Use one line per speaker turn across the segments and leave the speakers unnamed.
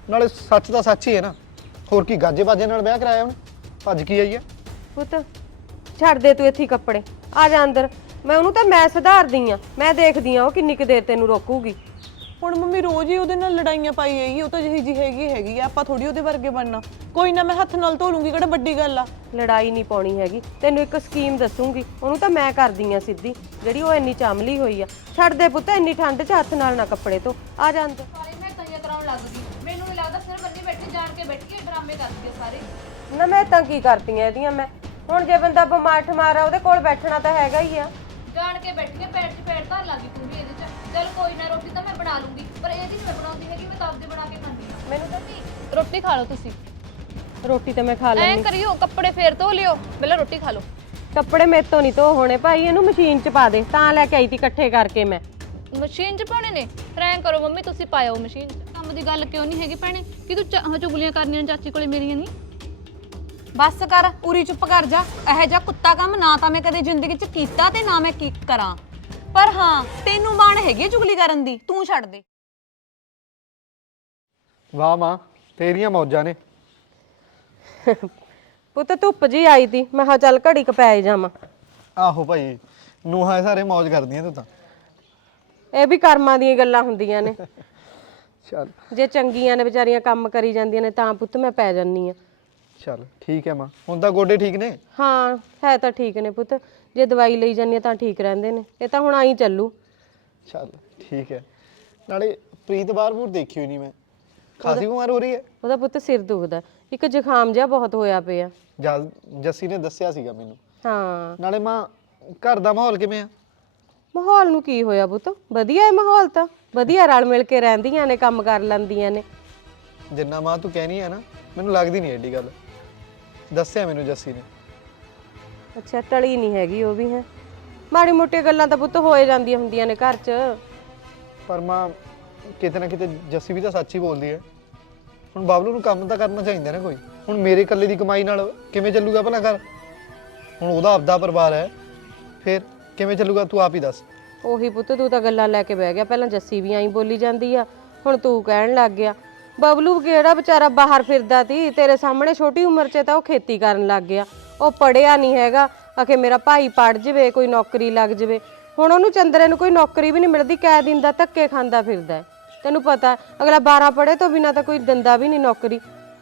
ਨਾਲੇ ਸੱਚ ਤਾਂ ਸੱਚ ਹੀ ਹੈ ਨਾ। ਹੋਰ ਕੀ ਗਾਜੇ ਬਾਜੇ ਨਾਲ ਵਿਆਹ ਕਰਾਇਆ ਉਹਨੇ? ਭੱਜ ਕੀ ਆਈ ਹੈ?
ਪੁੱਤ ਛੱਡ ਦੇ ਤੂੰ ਇੱਥੇ ਕੱਪੜੇ, ਆ ਜਾ ਅੰਦਰ। ਮੈਂ ਸੁਧਾਰਦੀ ਆ, ਮੈਂ ਦੇਖਦੀ ਆ ਉਹ ਕਿੰਨੀ ਕੁ ਦੇਰ ਤੈਨੂੰ ਰੋਕੂਗੀ।
ਹੁਣ ਮੰਮੀ ਰੋਜ਼ ਹੀ ਉਹਦੇ ਨਾਲ ਲੜਾਈਆਂ ਪਾਈ ਜਾਏਗੀ। ਉਹ ਤਾਂ ਜਿਹੀ ਜੀ ਹੈਗੀ ਆ, ਆਪਾਂ ਥੋੜੀ ਉਹਦੇ ਵਰਗੇ ਬਣਨਾ। ਕੋਈ ਨਾ, ਮੈਂ ਹੱਥ ਨਾਲ ਧੋ ਲੂੰਗੀ, ਕਿਹੜਾ ਵੱਡੀ ਗੱਲ ਆ।
ਲੜਾਈ ਨਹੀਂ ਪਾਉਣੀ ਹੈਗੀ, ਤੈਨੂੰ ਇੱਕ ਸਕੀਮ ਦੱਸੂਗੀ, ਉਹਨੂੰ ਤਾਂ ਮੈਂ ਕਰਦੀ ਆ ਸਿੱਧੀ, ਜਿਹੜੀ ਉਹ ਇੰਨੀ ਚਾਮਲੀ ਹੋਈ ਆ। ਛੱਡ ਦੇ ਪੁੱਤ, ਇੰਨੀ ਠੰਡ 'ਚ ਹੱਥ ਨਾਲ ਨਾ ਕੱਪੜੇ ਧੋ, ਆ ਜਾ ਅੰਦਰ।
ਸਾਰੇ ਮੈਂ ਤਈਆਂ ਕਰਾਉਣ ਲੱਗ ਗਈ, ਮੈਨੂੰ ਨਹੀਂ ਲੱਗਦਾ ਸਿਰ ਬੰਨੀ ਬੈਠੇ ਜਾਣ ਕੇ ਬੈਠ ਕੇ ਡਰਾਮੇ ਕਰਦੀ ਸਾਰੇ।
ਨਾ ਮੈਂ ਤਾਂ ਕੀ ਕਰਤੀਆਂ ਇਹਦੀਆਂ ਮੈਂ, ਹੁਣ ਜੇ ਬੰਦਾ ਬਿਮਾਰ ਠਮਾਰ ਆ ਉਹਦੇ ਕੋਲ ਬੈਠਣਾ ਤਾਂ ਹੈਗਾ ਹੀ ਆ।
ਜਾਣ ਕੇ ਬੈਠ ਕੇ ਪੈਰ 'ਚ ਪੈਰ ਧਰ ਲੱਗੀ ਤੂੰ ਵੀ ਇਹਦੇ 'ਚ। ਚਲ ਕੋਈ ਨਾ, ਰੋਟੀ ਤਾਂ ਮੈਂ ਬਣਾ ਲੂੰਗੀ, ਪਰ ਇਹਦੀ ਨਹੀਂ ਮੈਂ ਬਣਾਉਂਦੀ ਹੈਗੀ, ਮੈਂ ਤਾਂ ਆਪਦੇ ਬਣਾ ਕੇ ਖਾਂਦੀ ਹਾਂ।
ਮੈਨੂੰ ਤਾਂ
ਰੋਟੀ ਖਾ ਲਓ ਤੁਸੀਂ।
ਰੋਟੀ ਤਾਂ ਮੈਂ ਖਾ
ਐਂ
ਲੈਂਦੀ।
ਕਰਿਓ, ਕੱਪੜੇ ਫੇਰ ਧੋ ਲਿਓ, ਪਹਿਲਾਂ ਰੋਟੀ ਖਾ ਲਓ।
ਕੱਪੜੇ ਮੇਰੇ ਤੋਂ ਨਹੀਂ ਧੋ ਹੋਣੇ ਭਾਈ, ਇਹਨੂੰ ਮਸ਼ੀਨ 'ਚ ਪਾ ਦੇ, ਤਾਂ ਲੈ ਕੇ ਆਈ ਤੀ ਇਕੱਠੇ ਕਰਕੇ ਮੈਂ।
ਮਸ਼ੀਨ 'ਚ ਪਾਉਣੇ ਨੇ? ਫਿਰ ਐਂ ਕਰੋ ਮੰਮੀ, ਤੁਸੀਂ ਪਾਇਓ ਮਸ਼ੀਨ 'ਚ। ਕੰਮ ਦੀ ਗੱਲ ਕਿਉਂ ਨਹੀਂ ਹੈਗੀ ਭੈਣੇ, ਕਿ ਤੂੰ ਚੁਗਲੀਆਂ ਕਰਨੀਆਂ ਚਾਚੀ ਕੋਲੇ ਮੇਰੀਆਂ ਨਹੀਂ।
ਬਸ ਕਰ, ਉਰੀ ਚੁੱਪ ਕਰ ਜਾ। ਇਹੋ ਜਿਹਾ ਕੁੱਤਾ ਕੰਮ ਨਾ ਤਾਂ ਮੈਂ ਕਦੇ ਜ਼ਿੰਦਗੀ 'ਚ ਕੀਤਾ ਤੇ ਨਾ ਮੈਂ ਕੀ ਕਰਾਂ। ਪਰ ਹਾਂ, ਤੈਨੂੰ ਬਾਣ ਹੈਗੀ ਚੁਗਲੀ ਕਰਨ ਦੀ, ਤੂੰ ਛੱਡ ਦੇ।
ਵਾਹ ਮਾਂ, ਤੇਰੀਆਂ ਮੌਜਾਂ ਨੇ।
ਪੁੱਤ ਧੁੱਪ ਜੀ ਆਈ ਤੀ, ਮੈਂ ਕਿਹਾ ਚੱਲ ਘੜੀ ਕ ਪੈ ਜਾਵਾਂ।
ਆਹੋ ਭਾਈ, ਨੂੰਹਾਂ ਸਾਰੇ ਮੌਜ ਕਰਦੀਆਂ ਤੂੰ ਤਾਂ।
ਇਹ ਵੀ ਕਰਮਾਂ ਦੀਆਂ ਗੱਲਾਂ ਹੁੰਦੀਆਂ ਨੇ।
ਚੱਲ
ਜੇ ਚੰਗੀਆਂ ਨੇ ਵਿਚਾਰੀਆਂ ਕੰਮ ਕਰੀ ਜਾਂਦੀਆਂ ਨੇ ਤਾਂ ਪੁੱਤ ਮੈਂ ਪੈ ਜਾਨੀ ਆ।
ਚੱਲ ਠੀਕ ਹੈ ਮਾਂ, ਹੁਣ ਤਾਂ ਗੋਡੇ ਠੀਕ ਨੇ?
ਹਾਂ ਹੈ ਤਾਂ ਠੀਕ ਨੇ ਪੁੱਤ, ਜੇ ਦਵਾਈ ਲਈ ਜਾਂਦੀ ਆ ਤਾਂ ਠੀਕ ਰਹਿੰਦੇ ਨੇ। ਇਹ ਤਾਂ ਹੁਣ ਆਈ ਚੱਲੂ।
ਚੱਲ ਠੀਕ ਹੈ। ਨਾਲੇ ਪ੍ਰੀਤ ਬਾਹਰ ਦੇਖੀ ਹੋਈ ਨਹੀਂ ਮੈਂ, ਖਾਸੀ ਬਿਮਾਰ ਹੋ ਰਹੀ ਹੈ?
ਉਹਦਾ ਪੁੱਤ ਸਿਰ ਦੁਖਦਾ, ਇੱਕ ਜ਼ੁਕਾਮ ਜਿਹਾ ਬਹੁਤ ਹੋਇਆ ਪਿਆ।
ਜੱਸੀ ਨੇ ਦੱਸਿਆ ਸੀਗਾ ਮੈਨੂੰ।
ਹਾਂ
ਨਾਲੇ ਮਾਂ, ਘਰ ਦਾ ਮਾਹੌਲ ਕਿਵੇਂ ਆ?
ਮਾਹੌਲ ਨੂੰ ਕੀ ਹੋਇਆ ਪੁੱਤ, ਵਧੀਆ ਹੈ ਮਾਹੌਲ ਤਾਂ, ਵਧੀਆ ਰਲ ਮਿਲ ਕੇ ਰਹਿੰਦੀਆਂ ਨੇ, ਕੰਮ ਕਰ ਲੈਂਦੀਆਂ ਨੇ।
ਜਿੰਨਾ ਮਾਂ ਤੂੰ ਕਹਿਣੀ ਹੈ ਨਾ, ਮੈਨੂੰ ਲੱਗਦੀ ਨਹੀਂ ਐਡੀ ਗੱਲ। ਦੱਸਿਆ ਮੈਨੂੰ ਜੱਸੀ ਨੇ।
ਅੱਛਾ, ਟਲੀ ਨਹੀਂ ਹੈਗੀ ਉਹ ਵੀ ਹੈ। ਮਾੜੀ ਮੋਟੀ ਗੱਲਾਂ ਤਾਂ ਪੁੱਤ ਹੋਏ ਜਾਂਦੀਆਂ ਹੁੰਦੀਆਂ ਨੇ ਘਰ 'ਚ।
ਪਰ ਮਾਂ, ਕਿਤੇ ਨਾ ਕਿਤੇ ਜੱਸੀ ਵੀ ਤਾਂ ਸੱਚ ਹੀ ਬੋਲਦੀ ਹੈ। ਹੁਣ ਬਾਬਲੂ ਨੂੰ ਕੰਮ ਤਾਂ ਕਰਨਾ ਚਾਹੀਦਾ ਨਾ ਕੋਈ। ਹੁਣ ਮੇਰੇ ਇਕੱਲੇ ਦੀ ਕਮਾਈ ਨਾਲ ਕਿਵੇਂ ਚੱਲੂਗਾ ਭਲਾ ਘਰ? ਹੁਣ ਉਹਦਾ ਆਪਦਾ ਪਰਿਵਾਰ ਹੈ, ਫਿਰ ਕਿਵੇਂ ਚੱਲੂਗਾ ਤੂੰ ਆਪ ਹੀ ਦੱਸ।
ਉਹੀ ਪੁੱਤ, ਤੂੰ ਤਾਂ ਗੱਲਾਂ ਲੈ ਕੇ ਬਹਿ ਗਿਆ। ਪਹਿਲਾਂ ਜੱਸੀ ਵੀ ਆਈ ਬੋਲੀ ਜਾਂਦੀ ਆ, ਹੁਣ ਤੂੰ ਕਹਿਣ ਲੱਗ ਗਿਆ। ਬਬਲੂ ਕਿਹੜਾ ਵਿਚਾਰਾ ਬਾਹਰ ਫਿਰਦਾ ਤੀ, ਤੇਰੇ ਸਾਹਮਣੇ ਛੋਟੀ ਉਮਰ 'ਚ ਤਾਂ ਉਹ ਖੇਤੀ ਕਰਨ ਲੱਗ ਗਿਆ। ਉਹ ਪੜਿਆ ਨਹੀਂ ਹੈਗਾ, ਆਖੇ ਮੇਰਾ ਭਾਈ ਪੜ ਜਾਵੇ, ਕੋਈ ਨੌਕਰੀ ਲੱਗ ਜਾਵੇ। ਹੁਣ ਉਹਨੂੰ ਚੰਦਰੇ ਨੂੰ ਕੋਈ ਨੌਕਰੀ ਵੀ ਨਹੀਂ ਮਿਲਦੀ, ਕੈ ਦਿਨ ਦਾ ਧੱਕੇ ਖਾਂਦਾ ਫਿਰਦਾ। ਤੈਨੂੰ ਪਤਾ ਅਗਲਾ 12 ਪੜ੍ਹੇ ਤੋਂ ਬਿਨਾਂ ਤਾਂ ਕੋਈ ਦਿੰਦਾ ਵੀ ਨਹੀਂ ਨੌਕਰੀ।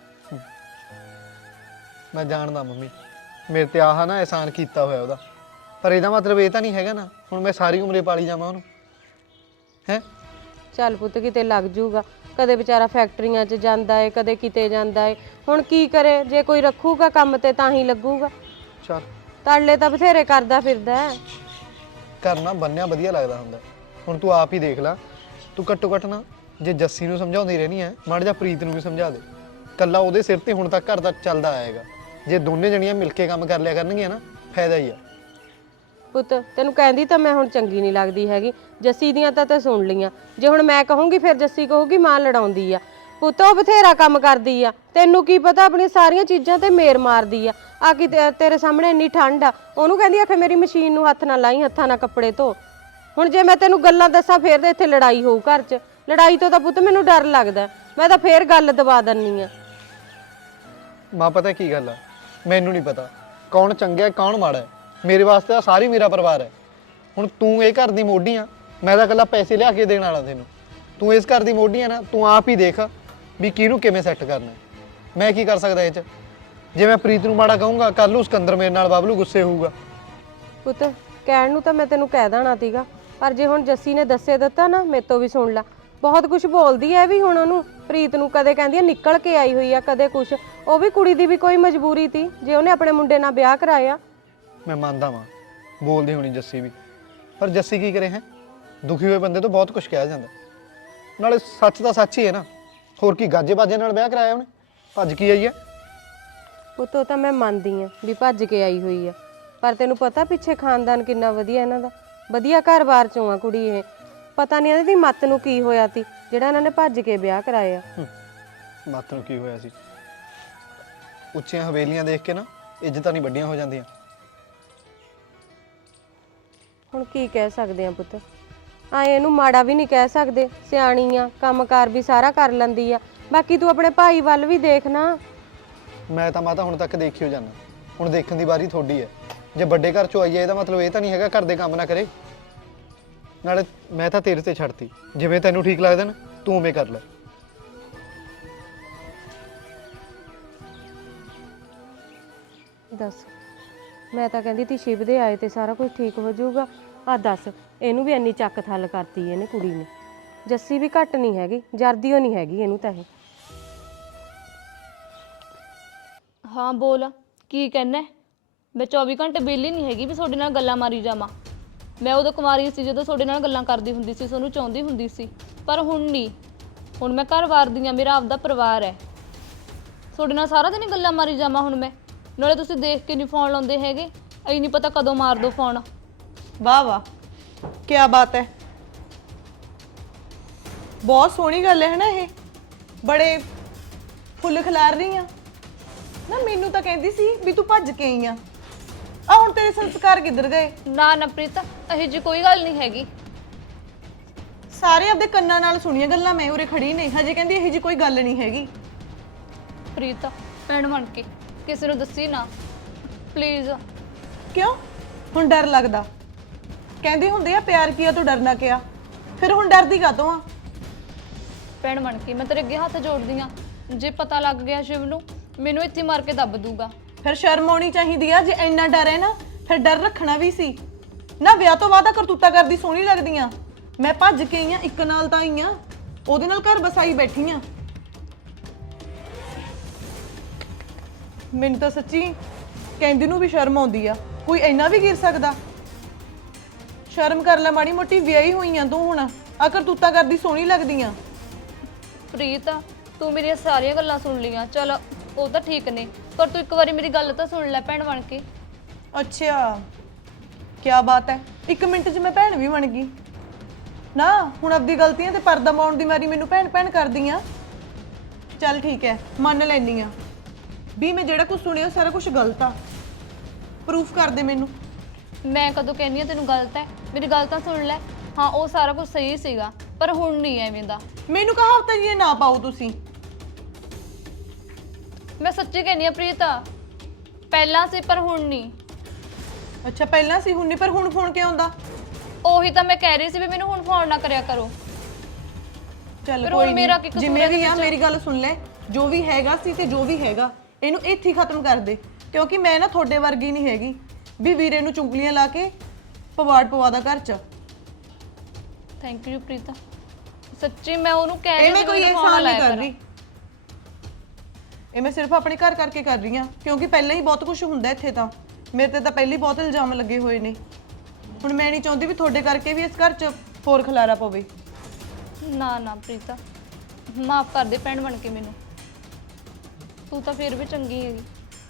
ਮੈਂ ਜਾਣਦਾ ਮੰਮੀ, ਮੇਰੇ ਤੇ ਆਹ ਨਾ ਅਹਿਸਾਨ ਕੀਤਾ ਹੋਇਆ ਉਹਦਾ, ਪਰ ਇਹਦਾ ਮਤਲਬ ਇਹ ਤਾਂ ਨਹੀਂ ਹੈਗਾ ਨਾ ਹੁਣ ਮੈਂ ਸਾਰੀ ਉਮਰੇ ਪਾਲੀ ਜਾਵਾਂ ਉਹਨੂੰ, ਹੈ?
ਚੱਲ ਪੁੱਤ ਕਿਤੇ ਲੱਗ ਜੂਗਾ, ਕਦੇ ਵਿਚਾਰਾ ਫੈਕਟਰੀਆਂ 'ਚ ਜਾਂਦਾ ਏ, ਕਦੇ ਕਿਤੇ ਜਾਂਦਾ ਏ। ਹੁਣ ਕੀ ਕਰੇ, ਜੇ ਕੋਈ ਰੱਖੂਗਾ ਕੰਮ ਤੇ ਤਾਂ ਹੀ ਲੱਗੂਗਾ।
ਚੱਲ
ਤਰਲੇ ਤਾਂ ਬਥੇਰੇ ਕਰਦਾ ਫਿਰਦਾ।
ਕਰਨਾ ਬੰਨਿਆ ਵਧੀਆ ਲੱਗਦਾ ਹੁੰਦਾ। ਹੁਣ ਤੂੰ ਆਪ ਹੀ ਦੇਖ ਲੈ, ਤੂੰ ਘੱਟੋ ਘੱਟ ਨਾ ਜੇ ਜੱਸੀ ਨੂੰ ਸਮਝਾਉਂਦੀ ਰਹਿਣੀ ਹੈ, ਮਾੜਾ ਜਿਹਾ ਪ੍ਰੀਤ ਨੂੰ ਵੀ ਸਮਝਾ ਦੇ। ਕੱਲਾ ਉਹਦੇ ਸਿਰ ਤੇ ਹੁਣ ਤੱਕ ਘਰ ਦਾ ਚੱਲਦਾ ਆਏਗਾ। ਜੇ ਦੋਨੇ ਜਣੀਆਂ ਮਿਲ ਕੇ ਕੰਮ ਕਰ ਲਿਆ ਕਰਨਗੀਆਂ ਨਾ, ਫਾਇਦਾ ਹੀ ਆ।
ਪੁੱਤ ਤੈਨੂੰ ਕਹਿੰਦੀ ਤਾਂ ਮੈਂ ਹੁਣ ਚੰਗੀ ਨਹੀਂ ਲੱਗਦੀ ਹੈਗੀ। ਜੱਸੀ ਦੀਆਂ ਤਾਂ ਸੁਣ ਲਈਆਂ, ਜੇ ਹੁਣ ਮੈਂ ਕਹੂੰਗੀ ਫਿਰ ਜੱਸੀ ਕਹੂਗੀ ਮਾਂ ਲੜਾਉਂਦੀ ਆ। ਪੁੱਤ ਉਹ ਬਥੇਰਾ ਕੰਮ ਕਰਦੀ ਆ, ਤੈਨੂੰ ਕੀ ਪਤਾ ਆਪਣੀਆਂ ਸਾਰੀਆਂ ਚੀਜ਼ਾਂ ਤੇ ਮੇਰ ਮਾਰਦੀ ਆ। ਆ ਕਿ ਤੇਰੇ ਸਾਹਮਣੇ ਇੰਨੀ ਠੰਡ ਆ, ਉਹਨੂੰ ਕਹਿੰਦੀ ਆ ਕਿ ਮੇਰੀ ਮਸ਼ੀਨ ਨੂੰ ਹੱਥ ਨਾਲ ਲਾਈ, ਹੱਥਾਂ ਨਾਲ ਕੱਪੜੇ ਧੋ। ਹੁਣ ਜੇ ਮੈਂ ਤੈਨੂੰ ਗੱਲਾਂ ਦੱਸਾਂ ਫੇਰ ਤਾਂ ਇੱਥੇ ਲੜਾਈ ਹੋਊ ਘਰ 'ਚ। ਲੜਾਈ ਤੋਂ ਤਾਂ ਪੁੱਤ ਮੈਨੂੰ ਡਰ ਲੱਗਦਾ, ਮੈਂ ਤਾਂ ਫੇਰ ਗੱਲ ਦਬਾ ਦਿੰਨੀ ਆ।
ਮਾਂ ਪਤਾ ਕੀ ਗੱਲ ਆ, ਮੈਨੂੰ ਨਹੀਂ ਪਤਾ ਕੌਣ ਚੰਗਾ ਕੌਣ ਮਾੜਾ ਹੈ। ਮੇਰੇ ਵਾਸਤੇ ਤਾਂ ਸਾਰੀ ਮੇਰਾ ਪਰਿਵਾਰ ਹੈ। ਹੁਣ ਤੂੰ ਇਹ ਘਰ ਦੀ ਮੋਢੀ ਆ, ਮੈਂ ਤਾਂ ਇਕੱਲਾ ਪੈਸੇ ਲਿਆ ਕੇ ਦੇਣ ਵਾਲਾ ਤੈਨੂੰ। ਤੂੰ ਇਸ ਘਰ ਦੀ ਮੋਢੀ ਆ ਨਾ, ਤੂੰ ਆਪ ਹੀ ਦੇਖ ਵੀ ਕਿਹਨੂੰ ਕਿਵੇਂ ਸੈੱਟ ਕਰਨਾ। ਮੈਂ ਕੀ ਕਰ ਸਕਦਾ ਇਹ 'ਚ? ਜੇ ਮੈਂ ਪ੍ਰੀਤ ਨੂੰ ਮਾੜਾ ਕਹੂੰਗਾ, ਕੱਲ ਨੂੰ ਸਿਕੰਦਰ ਮੇਰੇ ਨਾਲ ਬਾਬਲੂ ਗੁੱਸੇ ਹੋਊਗਾ।
ਪੁੱਤ ਕਹਿਣ ਨੂੰ ਤਾਂ ਮੈਂ ਤੈਨੂੰ ਕਹਿ ਦੇਣਾ ਸੀਗਾ, ਪਰ ਜੇ ਹੁਣ ਜੱਸੀ ਨੇ ਦੱਸੇ ਦਿੱਤਾ ਨਾ, ਮੇਰੇ ਤੋਂ ਵੀ ਸੁਣ ਲੈ। ਬਹੁਤ ਕੁਝ ਬੋਲਦੀ ਐ ਵੀ ਹੁਣ ਉਹਨੂੰ, ਪ੍ਰੀਤ ਨੂੰ। ਕਦੇ ਕਹਿੰਦੀ ਆ ਨਿਕਲ ਕੇ ਆਈ ਹੋਈ ਆ, ਕਦੇ ਕੁਛ। ਉਹ ਵੀ ਕੁੜੀ ਦੀ ਵੀ ਕੋਈ ਮਜਬੂਰੀ ਤੀ, ਜੇ ਉਹਨੇ ਆਪਣੇ ਮੁੰਡੇ ਨਾਲ ਵਿਆਹ ਕਰਾਇਆ।
ਮੈਂ ਮੰਨਦਾ ਵਾਂ ਬੋਲਦੀ ਹੋਣੀ ਜੱਸੀ ਵੀ, ਪਰ ਜੱਸੀ ਕੀ ਕਰੇ? ਹੈ ਦੁਖੀ ਹੋਏ ਬੰਦੇ ਤੋਂ ਬਹੁਤ ਕੁਝ ਕਿਹਾ ਜਾਂਦਾ। ਨਾਲੇ ਸੱਚ ਤਾਂ ਸੱਚ ਹੀ ਹੈ ਨਾ। ਹੋਰ ਕੀ ਗਾਜੇ ਬਾਜੇ ਨਾਲ ਵਿਆਹ ਕਰਾਇਆ ਉਹਨੇ? ਭੱਜ ਕੀ ਆਈ ਹੈ?
ਪੁੱਤ ਉਹ ਤਾਂ ਮੈਂ ਮੰਨਦੀ ਆ ਵੀ ਭੱਜ ਕੇ ਆਈ ਹੋਈ ਆ, ਪਰ ਤੈਨੂੰ ਪਤਾ ਪਿੱਛੇ ਖਾਨਦਾਨ ਕਿੰਨਾ ਵਧੀਆ ਇਹਨਾਂ ਦਾ। ਵਧੀਆ ਘਰ-ਬਾਰ ਚੋਂ ਆ ਕੁੜੀ ਇਹ। ਪਤਾ ਨਹੀਂ ਇਹਨਾਂ ਦੀ ਮੱਤ ਨੂੰ ਕੀ ਹੋਇਆ ਤੀ ਜਿਹੜਾ ਇਹਨਾਂ ਨੇ ਭੱਜ ਕੇ ਵਿਆਹ ਕਰਾਇਆ।
ਮੱਤ ਨੂੰ ਕੀ ਹੋਇਆ ਸੀ? ਉੱਚੀਆਂ ਹਵੇਲੀਆਂ ਦੇਖ ਕੇ ਨਾ ਇੱਜ਼ਤਾਂ ਨਹੀਂ ਵੱਡੀਆਂ ਹੋ ਜਾਂਦੀਆਂ।
ਹੁਣ ਕੀ ਕਹਿ ਸਕਦੇ ਆ ਪੁੱਤ, ਆਏ ਇਹਨੂੰ ਮਾੜਾ ਵੀ ਨਹੀਂ ਕਹਿ ਸਕਦੇ। ਸਿਆਣੀ ਆ, ਕੰਮਕਾਰ ਵੀ ਸਾਰਾ ਕਰ ਲੈਂਦੀ ਆ। ਬਾਕੀ ਤੂੰ ਆਪਣੇ ਭਾਈ ਵੱਲ ਵੀ ਦੇਖ ਨਾ।
ਮੈਂ ਤਾਂ ਮਾਤਾ ਹੁਣ ਤੱਕ ਦੇਖਿਓ ਜਾਣਾ, ਹੁਣ ਦੇਖਣ ਦੀ ਵਾਰੀ ਤੁਹਾਡੀ ਹੈ। ਜੇ ਵੱਡੇ ਘਰ ਚੋਂ ਆਈਏ ਇਹਦਾ ਮਤਲਬ ਇਹ ਤਾਂ ਨਹੀਂ ਹੈਗਾ ਘਰ ਦੇ ਕੰਮ ਨਾ ਕਰੇ। ਨਾਲੇ ਮੈਂ ਤਾਂ ਤੇਰੇ ਤੇ ਛੱਡਤੀ, ਜਿਵੇਂ ਤੈਨੂੰ ਠੀਕ ਲੱਗਦਾ ਨਾ ਤੂੰ ਉਵੇਂ ਕਰ ਲੈ।
ਦੱਸ, ਮੈਂ ਤਾਂ ਕਹਿੰਦੀ ਤੀ ਸ਼ਿਵ ਦੇ ਆਏ ਤੇ ਸਾਰਾ ਕੁਝ ਠੀਕ ਹੋ ਜਾਊਗਾ। ਆ ਦੱਸ, ਇਹਨੂੰ ਵੀ ਇੰਨੀ ਚੱਕ ਥੱਲ ਕਰਤੀ ਇਹਨੇ ਕੁੜੀ ਨੇ। ਜੱਸੀ ਵੀ ਘੱਟ ਨਹੀਂ ਹੈਗੀ, ਜਰਦੀਓ ਨਹੀਂ ਹੈਗੀ ਇਹਨੂੰ ਤਾਂ ਇਹ।
ਹਾਂ ਬੋਲ, ਕੀ ਕਹਿਣਾ? ਮੈਂ 24 ਘੰਟੇ ਵਿਹਲੀ ਨਹੀਂ ਹੈਗੀ ਵੀ ਤੁਹਾਡੇ ਨਾਲ ਗੱਲਾਂ ਮਾਰੀ ਜਾਵਾਂ। ਮੈਂ ਉਦੋਂ ਕੁਮਾਰੀ ਸੀ ਜਦੋਂ ਤੁਹਾਡੇ ਨਾਲ ਗੱਲਾਂ ਕਰਦੀ ਹੁੰਦੀ ਸੀ, ਤੁਹਾਨੂੰ ਚਾਹੁੰਦੀ ਹੁੰਦੀ ਸੀ, ਪਰ ਹੁਣ ਨਹੀਂ। ਹੁਣ ਮੈਂ ਘਰ ਵਾਰਦੀ ਹਾਂ, ਮੇਰਾ ਆਪਦਾ ਪਰਿਵਾਰ ਹੈ। ਤੁਹਾਡੇ ਨਾਲ ਸਾਰਾ ਦਿਨ ਹੀ ਗੱਲਾਂ ਮਾਰੀ ਜਾਵਾਂ ਹੁਣ ਮੈਂ? ਨਾਲੇ ਤੁਸੀਂ ਦੇਖ ਕੇ ਨਹੀਂ ਫੋਨ ਲਾਉਂਦੇ ਹੈਗੇ, ਐ ਨਹੀਂ ਪਤਾ ਕਦੋਂ ਮਾਰ ਦੋ ਫੋਨ।
ਵਾਹ ਵਾਹ, ਕੀ ਬਾਤ ਹੈ, ਬਹੁਤ ਸੋਹਣੀ ਗੱਲ ਹੈ ਨਾ ਇਹ। ਬੜੇ ਫੁੱਲ ਖਿਲਾਰ ਰਹੀ ਆ ਨਾ। ਮੈਨੂੰ ਤਾਂ ਕਹਿੰਦੀ ਸੀ ਵੀ ਤੂੰ ਭੱਜ ਕੇ ਆਈ ਆ ਹੁਣ ਤੇਰੇ ਸੰਸਕਾਰ ਕਿੱਧਰ ਗਏ?
ਨਾ ਨਾ ਪ੍ਰੀਤ, ਇਹੋ ਜਿਹੀ ਕੋਈ ਗੱਲ ਨਹੀਂ ਹੈਗੀ।
ਸਾਰੇ ਆਪਦੇ ਕੰਨਾਂ ਨਾਲ ਸੁਣੀਆਂ ਗੱਲਾਂ, ਮੈਂ ਉਰੇ ਖੜੀ ਨਹੀਂ ਹਜੇ ਕਹਿੰਦੀ ਇਹੋ ਜਿਹੀ ਕੋਈ ਗੱਲ ਨਹੀਂ ਹੈਗੀ।
ਪ੍ਰੀਤ ਭੈਣ ਬਣ ਕੇ ਕਿਸੇ ਨੂੰ ਦੱਸੀ ਨਾ ਪਲੀਜ਼।
ਕਿਉਂ ਹੁਣ ਡਰ ਲੱਗਦਾ? ਕਹਿੰਦੇ ਹੁੰਦੇ ਆ ਪਿਆਰ ਕੀਆ ਤੂੰ ਡਰਨਾ ਕਿਆ, ਫਿਰ ਹੁਣ ਡਰਦੀ ਕਾਤੋਂ ਆ?
ਭੈਣ ਬਣ ਕੇ ਮੈਂ ਤੇਰੇ ਅੱਗੇ ਹੱਥ ਜੋੜਦੀ ਆ, ਜੇ ਪਤਾ ਲੱਗ ਗਿਆ ਸ਼ਿਵ ਨੂੰ ਮੈਨੂੰ ਇੱਥੇ ਮਾਰ ਕੇ ਦੱਬ ਦੂਗਾ।
ਫਿਰ ਸ਼ਰਮ ਆਉਣੀ ਚਾਹੀਦੀ ਆ। ਜੇ ਇੰਨਾ ਡਰ ਹੈ ਨਾ ਫਿਰ ਡਰ ਰੱਖਣਾ ਵੀ ਸੀ ਨਾ। ਵਿਆਹ ਤੋਂ ਬਾਅਦ ਕਰਤੂਤਾ ਕਰਦੀ ਸੋਹਣੀ ਲੱਗਦੀ ਆ। ਮੈਂ ਭੱਜ ਕੇ ਆਈ ਆ, ਇੱਕ ਨਾਲ ਤਾਂ ਆਈ ਆ, ਉਹਦੇ ਨਾਲ ਘਰ ਬਸਾਈ ਬੈਠੀ ਆ। ਮੈਨੂੰ ਤਾਂ ਸੱਚੀ ਕਹਿੰਦੀ ਨੂੰ ਵੀ ਸ਼ਰਮ ਆਉਂਦੀ ਆ। ਕੋਈ ਇੰਨਾ ਵੀ ਗਿਰ ਸਕਦਾ? ਸ਼ਰਮ ਕਰ ਲੈ ਮਾੜੀ ਮੋਟੀ, ਵਿਆਹੀ ਹੋਈ ਆ ਤੂੰ ਹੁਣ, ਆ ਕਰਤੂਤਾ ਕਰਦੀ ਸੋਹਣੀ ਲੱਗਦੀ ਆ।
ਪ੍ਰੀਤ ਤੂੰ ਮੇਰੀਆਂ ਸਾਰੀਆਂ ਗੱਲਾਂ ਸੁਣ ਲਈਆਂ, ਚਲ ਉਹ ਤਾਂ ਠੀਕ ਨੇ, ਪਰ ਤੂੰ ਇੱਕ ਵਾਰੀ ਮੇਰੀ ਗੱਲ ਤਾਂ ਸੁਣ ਲੈ ਭੈਣ ਬਣ ਕੇ।
ਅੱਛਾ, ਕੀ ਬਾਤ ਹੈ, 1 ਮਿੰਟ 'ਚ ਮੈਂ ਭੈਣ ਵੀ ਬਣ ਗਈ ਨਾ। ਹੁਣ ਆਪਦੀ ਗਲਤੀਆਂ ਤੇ ਪਰਦਾ ਪਾਉਣ ਦੀ ਮਾਰੀ ਮੈਨੂੰ ਭੈਣ ਭੈਣ ਕਰਦੀ ਆ। ਚੱਲ ਠੀਕ ਹੈ, ਮੰਨ ਲੈਣੀ ਆ ਵੀ ਮੈਂ ਜਿਹੜਾ ਕੁਝ ਸੁਣਿਆ ਸਾਰਾ ਕੁਝ ਗਲਤ ਆ। ਪ੍ਰੂਫ ਕਰ ਦੇ ਮੈਨੂੰ।
ਮੈਂ ਕਦੋਂ ਕਹਿੰਦੀ ਆ ਤੈਨੂੰ ਗਲਤ ਹੈ? ਮੇਰੀ ਗੱਲ ਤਾਂ ਸੁਣ ਲੈ। ਹਾਂ ਉਹ ਸਾਰਾ ਕੁਝ ਸਹੀ ਸੀਗਾ, ਪਰ ਹੁਣ ਨਹੀਂ ਐਵੇਂ ਦਾ।
ਮੈਨੂੰ ਕਹਾਵਤਾਂ ਜੀ ਨਾ ਪਾਓ ਤੁਸੀਂ।
ਮੈਂ ਸੱਚੀ ਕਹਿੰਦੀ ਆ ਪ੍ਰੀਤ, ਪਹਿਲਾਂ ਸੀ ਪਰ ਹੁਣ ਨਹੀਂ।
ਅੱਛਾ ਪਹਿਲਾਂ ਸੀ ਹੁਣ ਨਹੀਂ, ਪਰ ਹੁਣ ਫੋਨ ਕਿਉਂ ਆਉਂਦਾ?
ਉਹੀ ਤਾਂ ਮੈਂ ਕਹਿ ਰਹੀ ਸੀ ਵੀ ਮੈਨੂੰ ਹੁਣ ਫੋਨ ਨਾ ਕਰਿਆ ਕਰੋ।
ਚੱਲ
ਫਿਰ ਹੁਣ
ਕੋਈ
ਮੇਰਾ ਕੀ
ਨਹੀਂ,
ਕਸੂਰ
ਜਿਵੇਂ
ਹੈ
ਵੀ
ਇਹਦੇ
ਆ
ਵਿੱਚ?
ਮੇਰੀ ਗੱਲ ਸੁਣ ਲੈ। ਜੋ ਵੀ ਹੈਗਾ ਸੀ ਤੇ ਜੋ ਵੀ ਹੈਗਾ ਇਹਨੂੰ ਇੱਥੇ ਹੀ ਖਤਮ ਕਰ ਦੇ, ਕਿਉਂਕਿ ਮੈਂ ਨਾ ਤੁਹਾਡੇ ਵਰਗੀ ਨਹੀਂ ਹੈਗੀ ਵੀ ਵੀਰੇ ਨੂੰ ਚੁੰਗਲੀਆਂ ਲਾ ਕੇ ਪਵਾੜ ਪਵਾਦਾ ਘਰ 'ਚ।
ਥੈਂਕ ਯੂ ਪ੍ਰੀਤ, ਸੱਚੀ ਮੈਂ ਉਹਨੂੰ ਕਹਿ ਰਹੀ
ਇਹ ਮੈਂ
ਸੀ
ਕੋਈ
ਮੈਨੂੰ phone
ਇਹਸਾਨ ਨਹੀਂ
ਲਾਇਆ
ਕਰ ਰਹੀ। ਇਹ ਮੈਂ ਸਿਰਫ ਆਪਣੇ ਘਰ ਕਰਕੇ ਕਰ ਰਹੀ ਹਾਂ, ਕਿਉਂਕਿ ਪਹਿਲਾਂ ਹੀ ਬਹੁਤ ਕੁਝ ਹੁੰਦਾ ਇੱਥੇ। ਤਾਂ ਮੇਰੇ ਤੇ ਤਾਂ ਪਹਿਲਾਂ ਹੀ ਬਹੁਤ ਇਲਜ਼ਾਮ ਲੱਗੇ ਹੋਏ ਨੇ। ਹੁਣ ਮੈਂ ਨਹੀਂ ਚਾਹੁੰਦੀ ਵੀ ਤੁਹਾਡੇ ਕਰਕੇ ਵੀ ਇਸ ਘਰ 'ਚ ਹੋਰ ਖਲਾਰਾ ਪਵੇ।
ਨਾ ਨਾ ਪ੍ਰੀਤ, ਮਾਫ ਕਰ ਦੇ ਭੈਣ ਬਣ ਕੇ ਮੈਨੂੰ, ਤੂੰ ਤਾਂ ਫਿਰ ਵੀ ਚੰਗੀ ਹੈਗੀ।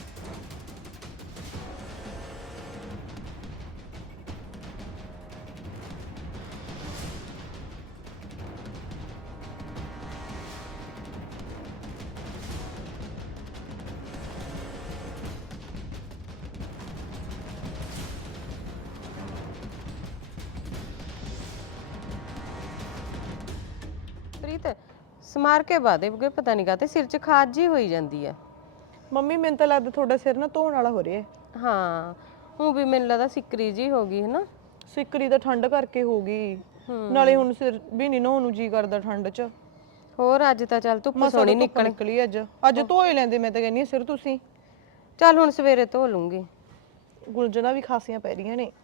ਪ੍ਰੀਤ ਸਮਾਰ ਕੇ ਬਾਦੇ ਬਗੇ, ਪਤਾ ਨਹੀਂ ਕਾਤੇ ਸਿਰ 'ਚ ਖਾਜ ਜੀ ਹੋਈ ਜਾਂਦੀ ਆ।
ਮੰਮੀ ਮੈਨੂੰ ਤਾਂ ਲੱਗਦਾ ਤੁਹਾਡਾ ਸਿਰ ਨਾ ਧੋਣ ਵਾਲਾ ਹੋ ਰਿਹਾ ਹੈ।
ਹਾਂ ਉਹ ਵੀ ਮੈਨੂੰ ਲੱਗਦਾ ਸਿੱਕਰੀ ਜੀ ਹੋ ਗਈ ਹੈ ਨਾ।
ਸਿੱਕਰੀ ਤਾਂ ਠੰਡ ਕਰਕੇ ਹੋ ਗਈ, ਨਾਲੇ ਹੁਣ ਸਿਰ ਵੀ ਨਹੀਂ ਨਹਾਉਣ ਨੂੰ ਜੀ ਕਰਦਾ ਠੰਡ 'ਚ।
ਹੋਰ ਅੱਜ ਤਾਂ ਚੱਲ ਧੁੱਪ ਸੋਹਣੀ
ਨਿਕਲੀ ਅੱਜ ਧੋ ਹੀ ਲੈਂਦੇ। ਮੈਂ ਤਾਂ ਕਹਿੰਦੀ ਹਾਂ ਸਿਰ ਤੁਸੀਂ।
ਚੱਲ ਹੁਣ ਸਵੇਰੇ ਧੋ ਲੂੰਗੀ।
ਗੁਲਜਣਾ ਵੀ ਖਾਸੀਆਂ ਪੈ ਰਹੀਆਂ ਨੇ।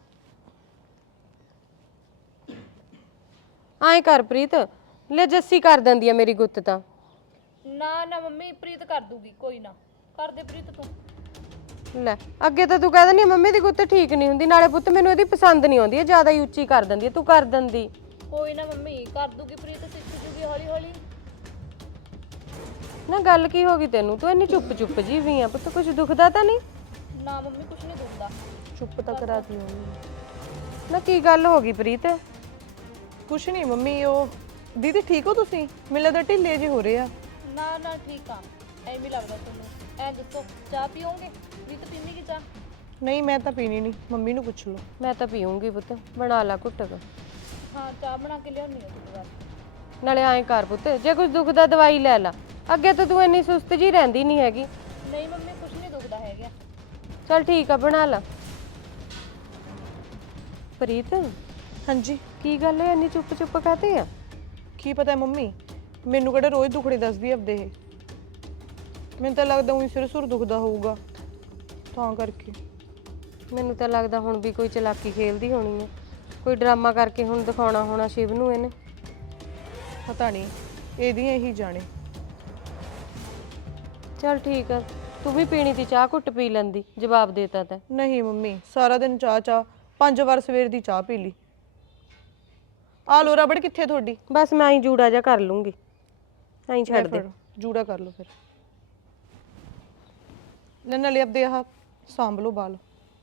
ਐਂ ਕਰ ਪ੍ਰੀਤ, ਲੈ ਜੱਸੀ ਕਰ ਦਿੰਦੀ ਆ ਮੇਰੀ ਗੁੱਤ ਤਾਂ।
ਨਾ ਨਾ ਮੰਮੀ, ਪ੍ਰੀਤ ਕਰ ਦੂਗੀ, ਕੋਈ ਨਾ ਕਰ ਦੇ ਪ੍ਰੀਤ ਤੂੰ।
ਲੈ ਅੱਗੇ ਤਾਂ ਤੂੰ ਕਹਿ ਦਿੰਦੀ ਆ ਮੰਮੀ ਦੀ ਗੁੱਤ ਠੀਕ ਨਹੀਂ ਹੁੰਦੀ, ਨਾਲੇ ਪੁੱਤ ਮੈਨੂੰ ਇਹਦੀ ਪਸੰਦ ਨਹੀਂ ਆਉਂਦੀ, ਇਹ ਜ਼ਿਆਦਾ ਹੀ ਉੱਚੀ ਕਰ ਦਿੰਦੀ ਆ, ਤੂੰ ਕਰ ਦਿੰਦੀ।
ਕੋਈ ਨਾ ਮੰਮੀ ਕਰ ਦੂਗੀ, ਪ੍ਰੀਤ ਸਿੱਖ ਜੂਗੀ ਹੌਲੀ ਹੌਲੀ।
ਨਾ ਗੱਲ ਕੀ ਹੋ ਗਈ ਤੈਨੂੰ? ਤੂੰ ਇੰਨੀ ਚੁੱਪ ਚੁੱਪ ਜੀ ਵੀ ਆ ਪੁੱਤ, ਕੁਝ ਦੁਖਦਾ ਤਾਂ ਨਹੀਂ?
ਨਾ ਮੰਮੀ ਕੁਛ ਨਹੀਂ ਦੁਖਦਾ।
ਚੁੱਪ ਤਾਂ ਕਰਾਤੀ ਮੰਮੀ।
ਨਾ ਕੀ ਗੱਲ ਹੋ ਗਈ ਪ੍ਰੀਤ?
ਕੁਛ ਨਹੀਂ ਮੰਮੀ। ਉਹ ਦੀਦੀ ਠੀਕ ਹੋ ਤੁਸੀਂ? ਮੈਨੂੰ ਲੱਗਦਾ ਢਿੱਲੇ ਜਿਹੇ ਹੋ ਰਹੇ ਆ।
ਨਾ ਨਾ ਠੀਕ ਆ, ਐਵੇਂ ਲੱਗਦਾ ਤੁਹਾਨੂੰ। ਐ ਦੱਸੋ ਚਾਹ ਪੀਓਗੇ? ਪ੍ਰੀਤ ਪੀਣੀ ਕੀ ਚਾਹ?
ਨਹੀਂ ਮੈਂ ਤਾਂ ਪੀਣੀ ਨਹੀਂ, ਮੰਮੀ ਨੂੰ ਪੁੱਛ ਲਓ।
ਮੈਂ ਤਾਂ ਪੀਉਂਗੀ ਪੁੱਤ, ਬਣਾ ਲਾ ਘੁੱਟ ਕੇ।
ਹਾਂ ਚਾਹ ਬਣਾ ਕੇ ਲਿਆਉਣੀ ਆ ਤੁਹਾਡੇ ਵਾਸਤੇ।
ਨਾਲੇ ਐਂ ਕਰ ਪੁੱਤ, ਜੇ ਕੁਝ ਦੁਖਦਾ ਦਵਾਈ ਲੈ ਲਾ, ਅੱਗੇ ਤਾਂ ਤੂੰ ਇੰਨੀ ਸੁਸਤ ਜੀ ਰਹਿੰਦੀ ਨਹੀਂ ਹੈਗੀ।
ਨਹੀਂ ਮੰਮੀ ਕੁਝ ਨਹੀਂ ਦੁਖਦਾ ਹੈਗਾ।
ਚਲ ਠੀਕ ਆ ਬਣਾ ਲਾ। ਪ੍ਰੀਤ
ਹਾਂਜੀ
ਕੀ ਗੱਲ ਹੈ ਇੰਨੀ ਚੁੱਪ ਚੁੱਪ ਕਾਤੇ ਆ?
ਕੀ ਪਤਾ ਮੰਮੀ, ਮੈਨੂੰ ਕਿਹੜੇ ਰੋਜ਼ ਦੁਖੜੇ ਦੱਸਦੀ ਆਪਦੇ ਇਹ। ਮੈਨੂੰ ਤਾਂ ਲੱਗਦਾ ਉਹੀ ਸਿਰ ਸੁਰ ਦੁਖਦਾ ਹੋਊਗਾ ਤਾਂ ਕਰਕੇ।
ਮੈਨੂੰ ਤਾਂ ਲੱਗਦਾ ਹੁਣ ਵੀ ਕੋਈ ਚਲਾਕੀ ਖੇਲਦੀ ਹੋਣੀ ਹੈ, ਕੋਈ ਡਰਾਮਾ ਕਰਕੇ ਹੁਣ ਦਿਖਾਉਣਾ ਹੋਣਾ ਸ਼ਿਵ ਨੂੰ ਇਹਨੇ।
ਪਤਾ ਨਹੀਂ ਇਹਦੀਆਂ ਇਹੀ ਜਾਣੇ।
ਚਲ ਠੀਕ ਆ, ਤੂੰ ਵੀ ਪੀਣੀ ਦੀ ਚਾਹ ਘੁੱਟ ਪੀ ਲੈਂਦੀ, ਜਵਾਬ ਦੇਤਾ ਤੈਂ।
ਨਹੀਂ ਮੰਮੀ, ਸਾਰਾ ਦਿਨ ਚਾਹ ਚਾਹ 5 ਵਾਰ ਸਵੇਰ ਦੀ ਚਾਹ ਪੀ ਲਈ। ਆ ਲੋ ਰਬੜ ਕਿੱਥੇ ਤੁਹਾਡੀ?
ਬਸ ਮੈਂ ਹੀ ਜੂੜਾ ਜਾ ਕਰ ਲੂੰਗੀ, ਐਂ ਛੱਡ ਦੇ।
ਜੂੜਾ ਕਰ ਲਓ ਫਿਰ। ਨਾਲੇ ਆਪਦੇ ਆਹ ਸਾਂਭ ਲਓ ਬਾਲ।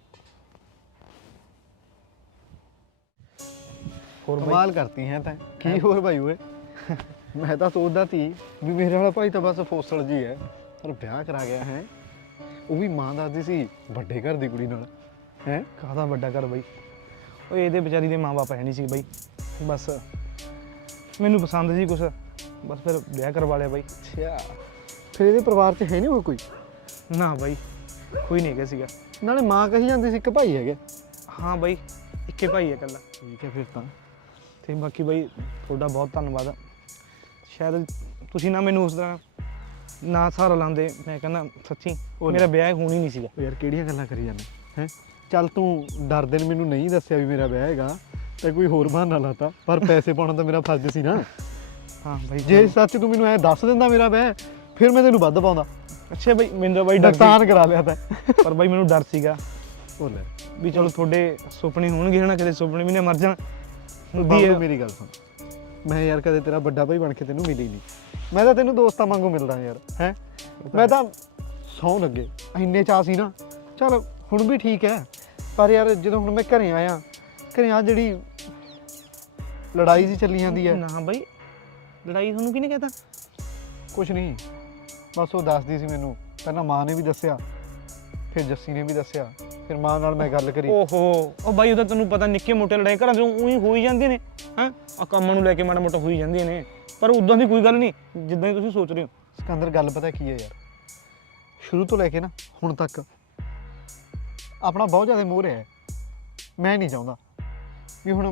ਹੋਰ ਕਮਾਲ ਕਰਤੀ ਹੈ ਤਾਂ ਕੀ ਹੋਰ ਭਾਈ ਓਏ। ਮੈਂ ਤਾਂ ਸੋਚਦਾ ਸੀ ਵੀ ਮੇਰੇ ਵਾਲਾ ਭਾਈ ਤਾਂ ਬਸ ਫੋਸਲ ਜੀ ਹੈ, ਪਰ ਵਿਆਹ ਕਰਾ ਗਿਆ ਹੈ। ਉਹ ਵੀ ਮਾਂ ਦੱਸਦੀ ਸੀ ਵੱਡੇ ਘਰ ਦੀ ਕੁੜੀ ਨਾਲ। ਹੈ
ਕਾਹਦਾ ਵੱਡਾ ਘਰ ਬਾਈ, ਓਏ ਇਹਦੇ ਵਿਚਾਰੀ ਦੇ ਮਾਂ-ਬਾਪ ਹੈ ਨਹੀਂ ਸੀ ਬਾਈ, ਬਸ ਮੈਨੂੰ ਪਸੰਦ ਸੀ ਕੁਛ, ਬਸ ਫਿਰ ਵਿਆਹ ਕਰਵਾ ਲਿਆ ਬਾਈ।
ਅੱਛਾ, ਫਿਰ ਇਹਦੇ ਪਰਿਵਾਰ 'ਚ ਹੈ ਨਹੀਂ ਹੋਰ ਕੋਈ?
ਨਾ ਬਾਈ ਕੋਈ ਨਹੀਂ ਹੈਗਾ ਸੀਗਾ।
ਨਾਲੇ ਮਾਂ ਕਹੀ ਜਾਂਦੀ ਸੀ ਇੱਕ ਭਾਈ ਹੈਗਾ।
ਹਾਂ ਬਾਈ ਇੱਕੇ ਭਾਈ ਹੈ ਇਕੱਲਾ।
ਠੀਕ ਹੈ ਫਿਰ ਤਾਂ।
ਤੇ ਬਾਕੀ ਬਾਈ ਤੁਹਾਡਾ ਬਹੁਤ ਧੰਨਵਾਦ। ਸ਼ਾਇਦ ਤੁਸੀਂ ਨਾ ਮੈਨੂੰ ਉਸ ਤਰ੍ਹਾਂ ਨਾ ਸਹਾਰਾ ਲਾਉਂਦੇ, ਮੈਂ ਕਹਿੰਦਾ ਸੱਚੀ ਮੇਰਾ ਵਿਆਹ ਹੋਣਾ ਹੀ ਨਹੀਂ ਸੀਗਾ।
ਯਾਰ ਕਿਹੜੀਆਂ ਗੱਲਾਂ ਕਰੀ ਜਾਂਦਾ ਹੈ? ਚੱਲ ਤੂੰ ਡਰਦੇ ਨੇ ਮੈਨੂੰ ਨਹੀਂ ਦੱਸਿਆ ਵੀ ਮੇਰਾ ਵਿਆਹ ਹੈਗਾ, ਤੇ ਕੋਈ ਹੋਰ ਬਹਾਨਾ ਲਾਤਾ, ਪਰ ਪੈਸੇ ਪਾਉਣਾ ਤਾਂ ਮੇਰਾ ਫਰਜ਼ ਸੀ ਨਾ।
ਹਾਂ ਬਾਈ
ਜੇ ਸੱਚ ਤੂੰ ਮੈਨੂੰ ਐ ਦੱਸ ਦਿੰਦਾ ਮੇਰਾ ਵਿਆਹ, ਫਿਰ ਮੈਂ ਤੈਨੂੰ ਵੱਧ ਪਾਉਂਦਾ।
ਅੱਛਾ ਬਾਈ ਮੈਨੂੰ ਤਾਂ ਬਾਈ ਡਰ
ਨੁਕਸਾਨ ਕਰਾ ਲਿਆ ਤਾਂ।
ਪਰ ਬਾਈ ਮੈਨੂੰ ਡਰ ਸੀਗਾ
ਉਹ ਲੈ
ਵੀ ਚਲੋ ਤੁਹਾਡੇ ਸੁਪਨੇ ਹੋਣਗੇ ਨਾ, ਕਿਤੇ ਸੁਪਨੇ ਵੀ ਨਾ ਮਰ ਜਾਣ।
ਬਾਬੂ ਮੇਰੀ ਗੱਲ ਸੁਣ, ਮੈਂ ਯਾਰ ਕਦੇ ਤੇਰਾ ਵੱਡਾ ਭਾਈ ਬਣ ਕੇ ਤੈਨੂੰ ਮਿਲੀ ਨਹੀਂ। ਮੈਂ ਤਾਂ ਤੈਨੂੰ ਦੋਸਤਾਂ ਵਾਂਗੂ ਮਿਲਦਾ ਯਾਰ। ਹੈ ਮੈਂ ਤਾਂ ਸੌਂ ਲੱਗੇ ਇੰਨੇ ਚਾਅ ਸੀ ਨਾ। ਚਲ ਹੁਣ ਵੀ ਠੀਕ ਹੈ, ਪਰ ਯਾਰ ਜਦੋਂ ਹੁਣ ਮੈਂ ਘਰੇ ਆਇਆ, ਘਰੇ ਆ ਜਿਹੜੀ ਲੜਾਈ ਜੀ ਚੱਲੀ ਜਾਂਦੀ ਹੈ।
ਨਾ ਬਾਈ ਲੜਾਈ ਤੁਹਾਨੂੰ ਕਿਹਨੇ ਕਹਿਤਾ?
ਕੁਛ ਨਹੀਂ, ਬਸ ਉਹ ਦੱਸਦੀ ਸੀ ਮੈਨੂੰ। ਪਹਿਲਾਂ ਮਾਂ ਨੇ ਵੀ ਦੱਸਿਆ, ਫਿਰ ਜੱਸੀ ਨੇ ਵੀ ਦੱਸਿਆ, ਫਿਰ ਮਾਂ ਨਾਲ ਮੈਂ ਗੱਲ ਕਰੀ।
ਓਹੋ ਉਹ ਬਾਈ ਉਹਦਾ ਤੈਨੂੰ ਪਤਾ ਨਿੱਕੇ ਮੋਟੇ ਲੜਾਈ ਘਰਾਂ 'ਚ ਉਹੀ ਹੋ ਹੀ ਜਾਂਦੀਆਂ ਨੇ। ਹਾਂ ਆ ਕੰਮਾਂ ਨੂੰ ਲੈ ਕੇ ਮਾੜਾ ਮੋਟਾ ਹੋ ਹੀ ਜਾਂਦੀਆਂ ਨੇ, ਪਰ ਉਦਾਂ ਦੀ ਕੋਈ ਗੱਲ ਨਹੀਂ ਜਿੱਦਾਂ ਦੀ ਤੁਸੀਂ ਸੋਚ ਰਹੇ ਹੋ।
ਸਿਕੰਦਰ ਗੱਲ ਪਤਾ ਕੀ ਹੈ ਯਾਰ, ਸ਼ੁਰੂ ਤੋਂ ਲੈ ਕੇ ਨਾ ਹੁਣ ਤੱਕ ਆਪਣਾ ਬਹੁਤ ਜ਼ਿਆਦਾ ਮੋਹ ਰਿਹਾ ਹੈ। ਮੈਂ ਨਹੀਂ ਚਾਹੁੰਦਾ ਵੀ ਹੁਣ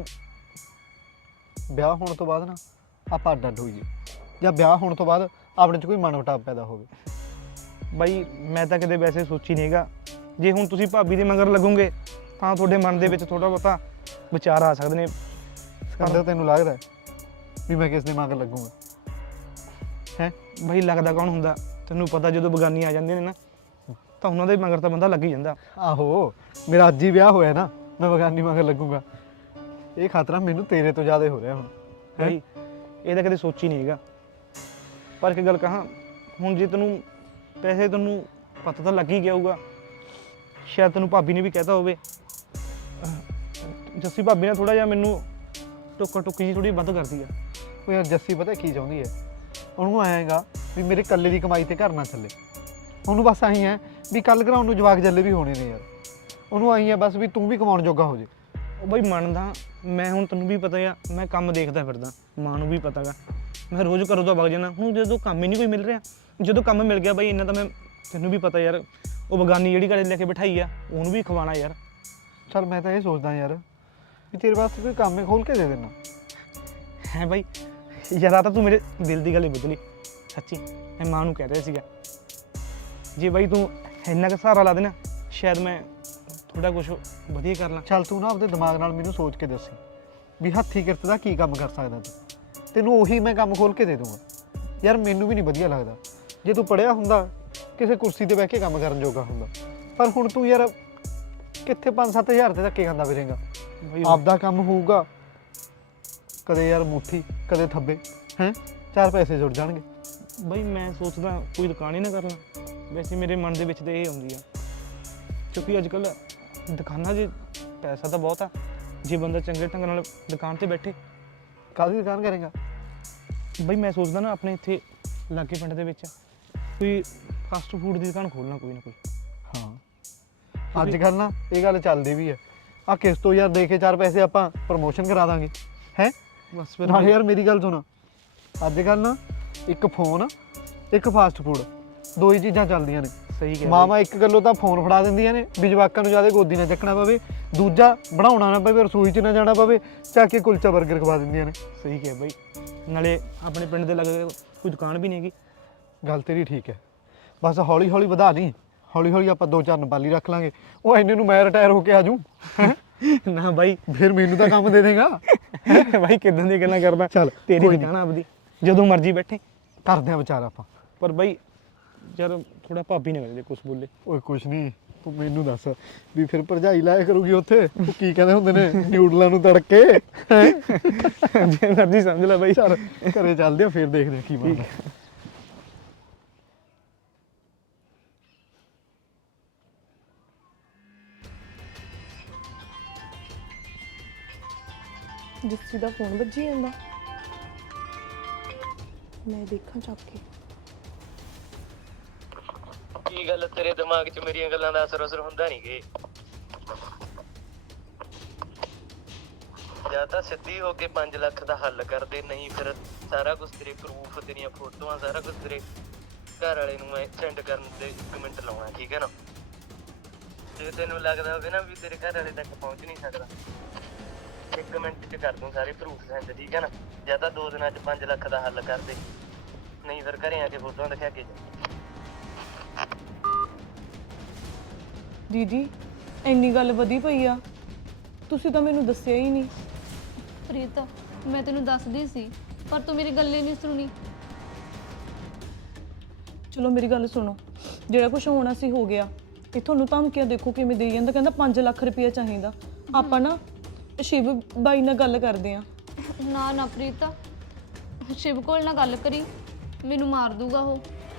ਵਿਆਹ ਹੋਣ ਤੋਂ ਬਾਅਦ ਨਾ ਆਪਾਂ ਅੱਡ ਅੱਡ ਹੋਈਏ, ਜਾਂ ਵਿਆਹ ਹੋਣ ਤੋਂ ਬਾਅਦ ਆਪਣੇ 'ਚ ਕੋਈ ਮਨਮੁਟਾਵ ਪੈਦਾ ਹੋਵੇ।
ਬਾਈ ਮੈਂ ਤਾਂ ਕਦੇ ਵੈਸੇ ਸੋਚੀ ਨਹੀਂ ਹੈਗਾ, ਜੇ ਹੁਣ ਤੁਸੀਂ ਭਾਬੀ ਦੇ ਮਗਰ ਲੱਗੋਗੇ ਤਾਂ ਤੁਹਾਡੇ ਮਨ ਦੇ ਵਿੱਚ ਥੋੜਾ ਬਹੁਤਾ ਵਿਚਾਰ ਆ ਸਕਦੇ ਨੇ।
ਸਿਕੰਦਰ ਤੈਨੂੰ ਲੱਗਦਾ ਹੈ ਵੀ ਮੈਂ ਕਿਸ ਦੇ ਮਗਰ ਲੱਗੂਗਾ? ਹੈ
ਬਾਈ ਲੱਗਦਾ ਕੌਣ ਹੁੰਦਾ, ਤੈਨੂੰ ਪਤਾ ਜਦੋਂ ਬਗਾਨੀ ਆ ਜਾਂਦੇ ਨੇ ਨਾ ਤਾਂ ਉਹਨਾਂ ਦੇ ਮਗਰ ਤਾਂ ਬੰਦਾ ਲੱਗ ਹੀ ਜਾਂਦਾ।
ਆਹੋ, ਮੇਰਾ ਅੱਜ ਹੀ ਵਿਆਹ ਹੋਇਆ ਨਾ, ਮੈਂ ਬਗਾਨੀ ਮਗਰ ਲੱਗੂਗਾ? ਇਹ ਖਤਰਾ ਮੈਨੂੰ ਤੇਰੇ ਤੋਂ ਜ਼ਿਆਦਾ ਹੋ ਰਿਹਾ ਹੁਣ।
ਬਾਈ ਇਹ ਤਾਂ ਕਦੇ ਸੋਚੀ ਨਹੀਂ ਹੈਗਾ, ਪਰ ਇੱਕ ਗੱਲ ਕਹਾਂ, ਹੁਣ ਜੇ ਤੈਨੂੰ ਪੈਸੇ ਤੈਨੂੰ ਪਤਾ ਤਾਂ ਲੱਗ ਹੀ ਗਿਆ ਹੋਊਗਾ, ਸ਼ਾਇਦ ਤੈਨੂੰ ਭਾਬੀ ਨੇ ਵੀ ਕਹਿਤਾ ਹੋਵੇ। ਜੱਸੀ ਭਾਬੀ ਨੇ ਥੋੜਾ ਜਿਹਾ ਮੈਨੂੰ ਟੋਕਾ ਟੋਕੀ ਜੀ ਥੋੜੀ ਵੱਧ ਕਰਦੀ ਆ।
ਉਹ ਯਾਰ ਜੱਸੀ ਪਤਾ ਕੀ ਚਾਹੁੰਦੀ ਹੈ? ਉਹਨੂੰ ਆਏਗਾ ਵੀ ਮੇਰੇ ਇਕੱਲੇ ਦੀ ਕਮਾਈ ਤੇ ਘਰ ਨਾ ਚੱਲੇ। ਉਹਨੂੰ ਬਸ ਆਈ ਹੈ ਵੀ ਕੱਲ ਘਰਾਉਣ ਨੂੰ ਜਵਾਕ ਜੱਲੇ ਵੀ ਹੋਣੇ ਨੇ ਯਾਰ। ਉਹਨੂੰ ਆਈ ਹੈ ਬਸ ਵੀ ਤੂੰ ਵੀ ਕਮਾਉਣ ਜੋਗਾ ਹੋ ਜੇ।
ਉਹ ਬਾਈ ਮੰਨਦਾ ਮੈਂ, ਹੁਣ ਤੈਨੂੰ ਵੀ ਪਤਾ ਆ ਮੈਂ ਕੰਮ ਦੇਖਦਾ ਫਿਰਦਾ, ਮਾਂ ਨੂੰ ਵੀ ਪਤਾ ਗਾ ਮੈਂ ਰੋਜ਼ ਘਰੋਂ ਤਾਂ ਵਗ ਜਾਣਾ। ਹੁਣ ਜਦੋਂ ਕੰਮ ਹੀ ਨਹੀਂ ਕੋਈ ਮਿਲ ਰਿਹਾ, ਜਦੋਂ ਕੰਮ ਮਿਲ ਗਿਆ ਬਾਈ ਇੰਨਾ ਤਾਂ ਮੈਂ, ਤੈਨੂੰ ਵੀ ਪਤਾ ਯਾਰ, ਉਹ ਬਗਾਨੀ ਜਿਹੜੀ ਘਰੇ ਲੈ ਕੇ ਬਿਠਾਈ ਆ ਉਹਨੂੰ ਵੀ ਖਵਾਉਣਾ ਯਾਰ।
ਚੱਲ ਮੈਂ ਤਾਂ ਇਹ ਸੋਚਦਾ ਯਾਰ ਵੀ ਤੇਰੇ ਵਾਸਤੇ ਕੋਈ ਕੰਮ ਹੀ ਖੋਲ ਕੇ ਦੇ ਦੇਣਾ।
ਹੈ ਬਾਈ ਯਾਰ ਆ ਤਾਂ ਤੂੰ ਮੇਰੇ ਦਿਲ ਦੀ ਗੱਲ ਹੀ ਬਦਲੀ ਸੱਚੀ। ਮੈਂ ਮਾਂ ਨੂੰ ਕਹਿ ਰਿਹਾ ਸੀਗਾ ਜੇ ਬਾਈ ਤੂੰ ਇੰਨਾ ਕੁ ਸਹਾਰਾ ਲਾ ਦੇਣਾ, ਸ਼ਾਇਦ ਮੈਂ ਥੋੜਾ ਕੁਛ ਵਧੀਆ ਕਰ ਲਾਂ।
ਚੱਲ ਤੂੰ ਨਾ ਆਪਦੇ ਦਿਮਾਗ ਨਾਲ ਮੈਨੂੰ ਸੋਚ ਕੇ ਦੱਸੀ ਵੀ ਹੱਥੀਂ ਕਿਰਤ ਦਾ ਕੀ ਕੰਮ ਕਰ ਸਕਦਾ ਤੂੰ, ਤੈਨੂੰ ਉਹੀ ਮੈਂ ਕੰਮ ਖੋਲ ਕੇ ਦੇ ਦੂੰਗਾ। ਯਾਰ ਮੈਨੂੰ ਵੀ ਨਹੀਂ ਵਧੀਆ ਲੱਗਦਾ ਜੇ ਤੂੰ ਪੜ੍ਹਿਆ ਹੁੰਦਾ, ਕਿਸੇ ਕੁਰਸੀ ਤੇ ਬਹਿ ਕੇ ਕੰਮ ਕਰਨ ਜੋਗਾ ਹੁੰਦਾ, ਪਰ ਹੁਣ ਤੂੰ ਯਾਰ ਕਿੱਥੇ 5-7 ਹਜ਼ਾਰ ਤੇ ਧੱਕੇ ਖਾਂਦਾ ਫਿਰੇਂਗਾ। ਆਪਦਾ ਕੰਮ ਹੋਊਗਾ, ਕਦੇ ਯਾਰ ਮੁੱਠੀ ਕਦੇ ਥੱਬੇ, ਹੈ 4 ਪੈਸੇ ਜੁੜ ਜਾਣਗੇ।
ਬਾਈ ਮੈਂ ਸੋਚਦਾ ਕੋਈ ਦੁਕਾਨ ਹੀ ਨਾ ਕਰ ਲਾਂ। ਵੈਸੇ ਮੇਰੇ ਮਨ ਦੇ ਵਿੱਚ ਤਾਂ ਇਹ ਆਉਂਦੀ ਆ, ਕਿਉਂਕਿ ਅੱਜ ਕੱਲ੍ਹ ਦੁਕਾਨਾਂ 'ਚ ਪੈਸਾ ਤਾਂ ਬਹੁਤ ਆ, ਜੇ ਬੰਦਾ ਚੰਗੇ ਢੰਗ ਨਾਲ ਦੁਕਾਨ ਤੇ ਬੈਠੇ।
ਕਾਹਦੀ ਦੁਕਾਨ ਕਰੇਗਾ?
ਬਾਈ ਮੈਂ ਸੋਚਦਾ ਨਾ ਆਪਣੇ ਇੱਥੇ ਲਾਗੇ ਪਿੰਡ ਦੇ ਵਿੱਚ ਕੋਈ ਫਾਸਟ ਫੂਡ ਦੀ ਦੁਕਾਨ ਖੋਲ੍ਹਣਾ ਕੋਈ ਨਾ ਕੋਈ।
ਹਾਂ ਅੱਜ ਕੱਲ੍ਹ ਨਾ ਇਹ ਗੱਲ ਚੱਲਦੀ ਵੀ ਹੈ। ਆ ਕਿਸ ਤੋਂ ਯਾਰ ਦੇ ਕੇ 4 ਪੈਸੇ ਆਪਾਂ ਪ੍ਰਮੋਸ਼ਨ ਕਰਾ ਦਾਂਗੇ। ਹੈ
ਬਸ ਫਿਰ
ਨਾਲੇ ਯਾਰ ਮੇਰੀ ਗੱਲ ਸੁਣ, ਅੱਜ ਕੱਲ੍ਹ ਨਾ ਇੱਕ ਫੋਨ ਇੱਕ ਫਾਸਟ ਫੂਡ, ਦੋ ਹੀ ਚੀਜ਼ਾਂ ਚੱਲਦੀਆਂ ਨੇ।
ਸਹੀ ਕਿਹਾ
ਮਾਵਾਂ ਇੱਕ ਗੱਲੋਂ ਤਾਂ ਫੋਨ ਫੜਾ ਦਿੰਦੀਆਂ ਨੇ ਵੀ ਜਵਾਕਾਂ ਨੂੰ ਜਿਆਦਾ ਗੋਦੀ ਨਾ ਚੱਕਣਾ ਪਵੇ, ਦੂਜਾ ਬਣਾਉਣਾ ਨਾ ਪਵੇ, ਰਸੋਈ 'ਚ ਨਾ ਜਾਣਾ ਪਵੇ, ਚੱਕ ਕੇ ਕੁਲਚਾ ਬਰਗਰ ਖਵਾ ਦਿੰਦੀਆਂ ਨੇ।
ਸਹੀ ਕਿਹਾ ਬਾਈ। ਨਾਲੇ ਆਪਣੇ ਪਿੰਡ ਦੇ ਲਾਗੇ ਕੋਈ ਦੁਕਾਨ ਵੀ ਨਹੀਂ ਹੈਗੀ।
ਗੱਲ ਤੇਰੀ ਠੀਕ ਹੈ, ਬਸ ਹੌਲੀ ਹੌਲੀ ਵਧਾ ਲਈ, ਹੌਲੀ ਹੌਲੀ ਆਪਾਂ 2-4 ਨਪਾਲੀ ਰੱਖ ਲਾਂਗੇ। ਉਹ ਇੰਨੇ ਨੂੰ ਮੈਂ ਰਿਟਾਇਰ ਹੋ ਕੇ ਆ ਜੂ,
ਨਾ ਬਾਈ
ਫਿਰ ਮੈਨੂੰ ਤਾਂ ਕੰਮ ਦੇ ਦੇਗਾ।
ਬਾਈ ਕਿੱਦਾਂ ਦੀ ਗੱਲਾਂ ਕਰਦਾ।
ਚੱਲ
ਤੇਰੀ
ਕੋਈ
ਦੁਕਾਨ ਆਪਦੀ, ਜਦੋਂ ਮਰਜ਼ੀ ਬੈਠੇ।
ਕਰਦੇ ਆ ਵਿਚਾਰ ਆਪਾਂ।
ਪਰ ਬਾਈ ਯਾਰ ਥੋੜਾ ਭਾਬੀ ਨੇ ਕਹਿੰਦੇ ਕੁਛ ਬੋਲੇ।
ਓਏ ਕੁਛ ਨਹੀਂ, ਤੂੰ ਮੈਨੂੰ ਦੱਸ ਵੀ ਫਿਰ ਭਰਜਾਈ ਲਾਇਆ ਕਰੂਗੀ ਉੱਥੇ, ਉਹ ਕੀ ਕਹਿੰਦੇ ਹੁੰਦੇ ਨੇ ਨਿਊਡਲਾਂ ਨੂੰ ਤੜਕੇ।
ਜੇ ਮਰਜ਼ੀ ਸਮਝ ਲੈ ਬਾਈ।
ਚੱਲ ਘਰੇ ਚੱਲਦੇ ਆ, ਫਿਰ ਦੇਖਦੇ ਆ ਕੀ ਬਣਦਾ।
ਜਿੱਸੀ ਦਾ ਫੋਨ ਵੱਜੀ ਜਾਂਦਾ, ਮੈਂ ਦੇਖਾਂ ਚੱਕ ਕੇ।
ਕੀ ਗੱਲ ਤੇਰੇ ਦਿਮਾਗ 'ਚ ਮੇਰੀਆਂ ਗੱਲਾਂ ਦਾ ਅਸਰ ਹੁੰਦਾ ਨਹੀਂ ਗੇ? ਜਾਂ ਤਾਂ ਸਿੱਧੀ ਹੋ ਕੇ 5 ਲੱਖ ਦਾ ਹੱਲ ਕਰਦੇ, ਨਹੀਂ ਫਿਰ ਸਾਰਾ ਕੁਝ ਤੇਰੇ ਪ੍ਰੂਫ, ਤੇਰੀਆਂ ਫੋਟੋਆਂ, ਸਾਰਾ ਕੁਝ ਤੇਰੇ ਘਰ ਵਾਲੇ ਨੂੰ ਮੈਂ ਸੈਂਡ ਕਰਨ ਤੇ 1 ਮਿੰਟ ਲਾਉਣਾ, ਠੀਕ ਹੈ ਨਾ? ਜੇ ਤੈਨੂੰ ਲੱਗਦਾ ਹੋਵੇ ਨਾ ਵੀ ਤੇਰੇ ਘਰ ਵਾਲੇ ਤੱਕ ਪਹੁੰਚ ਨਹੀਂ ਸਕਦਾ, 1 ਮਿੰਟ 'ਚ ਕਰ ਦੂੰ ਸਾਰੇ ਪ੍ਰੂਫ ਸੈਂਡ, ਠੀਕ ਹੈ ਨਾ? ਜਾਂ ਤਾਂ 2 ਦਿਨਾਂ 'ਚ 5 ਲੱਖ ਦਾ ਹੱਲ ਕਰਦੇ, ਨਹੀਂ ਫਿਰ ਘਰੇ ਆ ਕੇ ਫੋਟੋਆਂ ਦਿਖਾ ਕੇ ਜਾ।
ਦੀਦੀ ਇੰਨੀ ਗੱਲ ਵਧੀ ਪਈ ਆ, ਤੁਸੀਂ ਤਾਂ ਮੈਨੂੰ ਦੱਸਿਆ ਹੀ ਨਹੀਂ।
ਪ੍ਰੀਤ ਮੈਂ ਤੈਨੂੰ ਦੱਸਦੀ ਸੀ ਪਰ ਤੂੰ ਮੇਰੀ ਗੱਲ ਹੀ ਨਹੀਂ ਸੁਣੀ।
ਚਲੋ ਮੇਰੀ ਗੱਲ ਸੁਣੋ, ਜਿਹੜਾ ਕੁਝ ਹੋਣਾ ਸੀ ਹੋ ਗਿਆ। ਇਹ ਤੁਹਾਨੂੰ ਧਮਕੀਆਂ ਦੇਖੋ ਕਿਵੇਂ ਦੇਈ ਜਾਂਦਾ, ਕਹਿੰਦਾ 5 ਲੱਖ ਰੁਪਇਆ ਚਾਹੀਦਾ। ਆਪਾਂ ਨਾ ਸ਼ਿਵ ਬਾਈ ਨਾਲ ਗੱਲ ਕਰਦੇ ਆ।
ਨਾ ਨਾ ਪ੍ਰੀਤ, ਸ਼ਿਵ ਕੋਲ ਨਾ ਗੱਲ ਕਰੀ, ਮੈਨੂੰ ਮਾਰ ਦੂਗਾ ਉਹ।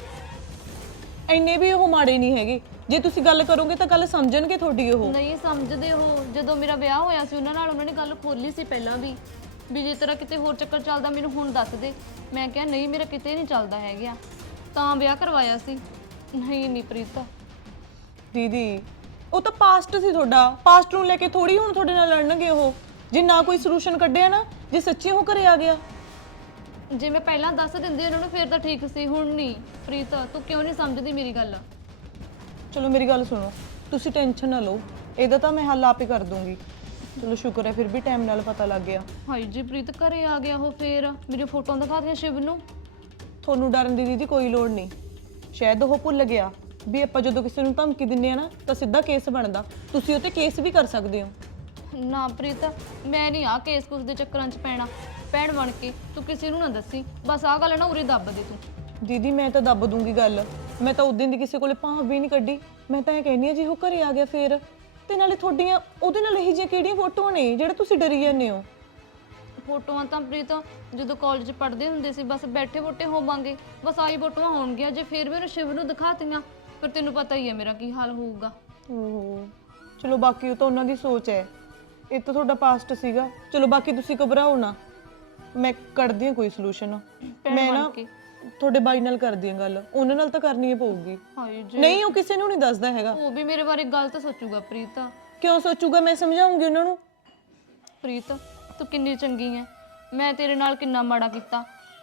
ਇੰਨੇ ਵੀ ਉਹ ਮਾੜੇ ਨਹੀਂ ਹੈਗੇ, ਜੇ ਤੁਸੀਂ ਗੱਲ ਕਰੋਗੇ ਤਾਂ ਗੱਲ ਸਮਝਣਗੇ ਤੁਹਾਡੀ ਉਹ।
ਨਹੀਂ ਸਮਝਦੇ ਉਹ। ਜਦੋਂ ਮੇਰਾ ਵਿਆਹ ਹੋਇਆ ਸੀ ਉਹਨਾਂ ਨਾਲ, ਉਹਨਾਂ ਨੇ ਗੱਲ ਖੋਲੀ ਸੀ ਪਹਿਲਾਂ ਵੀ ਜੇ ਤੇਰਾ ਕਿਤੇ ਹੋਰ ਚੱਕਰ ਚੱਲਦਾ ਮੈਨੂੰ ਹੁਣ ਦੱਸ ਦੇ। ਮੈਂ ਕਿਹਾ ਨਹੀਂ ਮੇਰਾ ਕਿਤੇ ਨਹੀਂ ਚੱਲਦਾ ਹੈਗਾ, ਤਾਂ ਵਿਆਹ ਕਰਵਾਇਆ ਸੀ। ਨਹੀਂ ਪ੍ਰੀਤ
ਦੀਦੀ ਉਹ ਤਾਂ ਪਾਸਟ ਸੀ ਤੁਹਾਡਾ, ਪਾਸਟ ਨੂੰ ਲੈ ਕੇ ਥੋੜੀ ਹੁਣ ਤੁਹਾਡੇ ਨਾਲ ਲੜਨਗੇ ਉਹ। ਜੇ ਨਾ ਕੋਈ ਸੋਲੂਸ਼ਨ ਕੱਢਿਆ ਨਾ, ਜੇ ਸੱਚੀ ਉਹ ਘਰੇ ਆ ਗਿਆ।
ਜੇ ਮੈਂ ਪਹਿਲਾਂ ਦੱਸ ਦਿੰਦੀ ਉਹਨਾਂ ਨੂੰ ਫਿਰ ਤਾਂ ਠੀਕ ਸੀ, ਹੁਣ ਨਹੀਂ। ਪ੍ਰੀਤ ਤੂੰ ਕਿਉਂ ਨਹੀਂ ਸਮਝਦੀ ਮੇਰੀ ਗੱਲ?
ਚਲੋ ਮੇਰੀ ਗੱਲ ਸੁਣੋ, ਤੁਸੀਂ ਟੈਨਸ਼ਨ ਨਾ ਲਓ, ਇਹਦਾ ਤਾਂ ਮੈਂ ਹੱਲ ਆਪੇ ਕਰ ਦੂੰਗੀ। ਚਲੋ ਸ਼ੁਕਰ ਹੈ ਫਿਰ ਵੀ ਟਾਈਮ ਨਾਲ ਪਤਾ ਲੱਗ ਗਿਆ।
ਹਾਈ ਜੀ ਪ੍ਰੀਤ ਘਰੇ ਆ ਗਿਆ ਉਹ, ਫੇਰ ਮੇਰੀਆਂ ਫੋਟੋਆਂ ਦਿਖਾ ਦਿਆਂ ਸ਼ਿਵ ਨੂੰ।
ਤੁਹਾਨੂੰ ਡਰਨ ਦੀ ਦੀਦੀ ਕੋਈ ਲੋੜ ਨਹੀਂ। ਸ਼ਾਇਦ ਉਹ ਭੁੱਲ ਗਿਆ ਵੀ ਆਪਾਂ ਜਦੋਂ ਕਿਸੇ ਨੂੰ ਧਮਕੀ ਦਿੰਨੇ ਆ ਨਾ ਤਾਂ ਸਿੱਧਾ ਕੇਸ ਬਣਦਾ। ਤੁਸੀਂ ਉਹ ਤੇ ਕੇਸ ਵੀ ਕਰ ਸਕਦੇ ਹੋ।
ਨਾ ਪ੍ਰੀਤ ਮੈਂ ਨਹੀਂ ਆ ਕੇਸ ਕੁਸ ਦੇ ਚੱਕਰਾਂ 'ਚ ਪੈਣਾ। ਭੈਣ ਬਣ ਕੇ ਤੂੰ ਕਿਸੇ ਨੂੰ ਨਾ ਦੱਸੀ, ਬਸ ਆਹ ਗੱਲ ਨਾ ਉਰੇ ਦੱਬ ਦੇ ਤੂੰ।
ਦੀਦੀ ਮੈਂ ਤਾਂ ਦੱਬ ਦੂੰਗੀ ਗੱਲ, ਮੈਂ ਤਾਂ ਉਦੋਂ ਦੀ ਕਿਸੇ ਕੋਲੇ ਭਾਵ ਵੀ ਨਹੀਂ ਕੱਢੀ। ਮੈਂ ਤਾਂ ਇਹ ਕਹਿੰਦੀ ਆ ਜੇ ਉਹ ਘਰੇ ਆ ਗਿਆ ਫੇਰ, ਤੇ ਨਾਲੇ ਤੁਹਾਡੀਆਂ ਉਹਦੇ ਨਾਲ ਇਹੀ ਜਿਹੀਆਂ ਕਿਹੜੀਆਂ ਫੋਟੋਆਂ ਨੇ ਜਿਹੜੇ ਤੁਸੀਂ ਡਰੀ ਜਾਂਦੇ ਹੋ?
ਫੋਟੋਆਂ ਤਾਂ ਪ੍ਰੀਤ ਜਦੋਂ ਕਾਲਜ ਪੜ੍ਹਦੇ ਹੁੰਦੇ ਸੀ ਬਸ ਬੈਠੇ ਬੋਟੇ ਹੋਵਾਂਗੇ, ਬਸ ਆਹੀ ਫੋਟੋਆਂ ਹੋਣਗੀਆਂ। ਜੇ ਫੇਰ ਵੀ ਉਹਨੇ ਸ਼ਿਵ ਨੂੰ ਦਿਖਾਤੀਆਂ ਫਿਰ ਤੈਨੂੰ ਪਤਾ ਹੀ ਹੈ ਮੇਰਾ ਕੀ ਹਾਲ ਹੋਊਗਾ।
ਓਹੋ ਚਲੋ ਬਾਕੀ ਉਹ ਤਾਂ ਉਹਨਾਂ ਦੀ ਸੋਚ ਹੈ, ਇਹ ਤਾਂ ਤੁਹਾਡਾ ਪਾਸਟ ਸੀਗਾ। ਚਲੋ ਬਾਕੀ ਤੁਸੀਂ ਘਬਰਾਓ ਨਾ, ਮੈਂ ਕੱਢਦੀ ਹਾਂ ਕੋਈ ਸੋਲੂਸ਼ਨ। ਮੈਂ ਨਾ ਤੁਹਾਡੇ ਬਾਈ ਨਾਲ ਕਰਦੀ ਹਾਂ ਗੱਲ, ਉਹਨਾਂ ਨਾਲ ਤਾਂ ਕਰਨੀ ਹੀ ਪਊਗੀ।
ਹਾਏ ਜੀ
ਨਹੀਂ ਉਹ ਕਿਸੇ ਨੂੰ ਨਹੀਂ ਦੱਸਦਾ ਹੈਗਾ।
ਉਹ ਵੀ ਮੇਰੇ ਬਾਰੇ ਗਲਤ ਸੋਚੂਗਾ ਪ੍ਰੀਤ।
ਕਿਉਂ ਸੋਚੂਗਾ? ਮੈਂ ਸਮਝਾਉਂਗੀ ਉਹਨਾਂ ਨੂੰ।
ਪ੍ਰੀਤ ਤੂੰ ਕਿੰਨੀ ਚੰਗੀ ਹੈ, ਮੈਂ ਤੇਰੇ ਨਾਲ ਕਿੰਨਾ ਮਾੜਾ ਕੀਤਾ।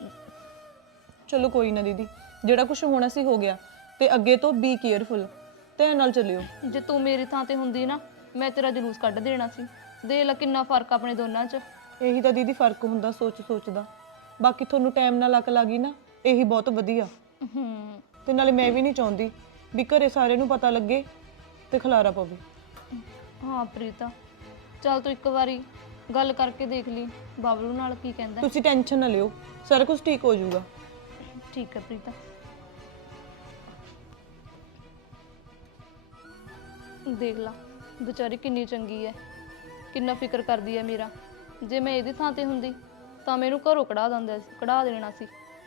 ਚਲੋ ਕੋਈ ਨਾ ਦੀਦੀ, ਜਿਹੜਾ ਕੁਝ ਹੋਣਾ ਸੀ ਹੋ ਗਿਆ, ਤੇ ਅੱਗੇ ਤੋਂ ਬੀ ਕੇਅਰਫੁਲ, ਧਿਆਨ ਨਾਲ ਚੱਲਿਓ।
ਜੇ ਤੂੰ ਮੇਰੀ ਥਾਂ ਤੇ ਹੁੰਦੀ ਨਾ ਮੈਂ ਤੇਰਾ ਜਲੂਸ ਕੱਢ ਦੇਣਾ ਸੀ। ਦੇਖ ਲੈ ਕਿੰਨਾ ਫਰਕ ਆਪਣੇ ਦੋਨਾਂ 'ਚ।
ਇਹੀ ਤਾਂ ਦੀਦੀ ਫਰਕ ਹੁੰਦਾ ਸੋਚ ਦਾ। ਬਾਕੀ ਤੁਹਾਨੂੰ ਟਾਈਮ ਨਾਲ ਅਕਲ ਆ ਗਈ ਨਾ, ਇਹੀ ਬਹੁਤ ਵਧੀਆ। ਤੇ ਨਾਲੇ ਮੈਂ ਵੀ ਨਹੀਂ ਚਾਹੁੰਦੀ ਵੀ ਘਰੇ ਸਾਰਿਆਂ ਨੂੰ ਪਤਾ ਲੱਗੇ ਤੇ ਖਲਾਰਾ ਪਵੇ।
ਹਾਂ ਪ੍ਰੀਤਾ ਚੱਲ ਤੂੰ ਇੱਕ ਵਾਰੀ ਗੱਲ ਕਰਕੇ ਦੇਖ ਲਈ ਬਾਬਲੂ ਨਾਲ, ਕੀ ਕਹਿੰਦਾ।
ਤੁਸੀਂ ਟੈਨਸ਼ਨ ਨਾ ਲਿਓ, ਸਾਰਾ ਕੁਝ ਠੀਕ ਹੋ ਜਾਊਗਾ।
ਠੀਕ ਹੈ ਪ੍ਰੀਤਾ। ਦੇਖ ਲਾ ਵਿਚਾਰੀ ਕਿੰਨੀ ਚੰਗੀ ਹੈ, ਕਿੰਨਾ ਫਿਕਰ ਕਰਦੀ ਹੈ ਮੇਰਾ। ਜੇ ਮੈਂ ਇਹਦੀ ਥਾਂ ਤੇ ਹੁੰਦੀ ਤਾਂ ਮੈਨੂੰ ਘਰੋਂ ਕਢਾ ਦੇਣਾ ਸੀ।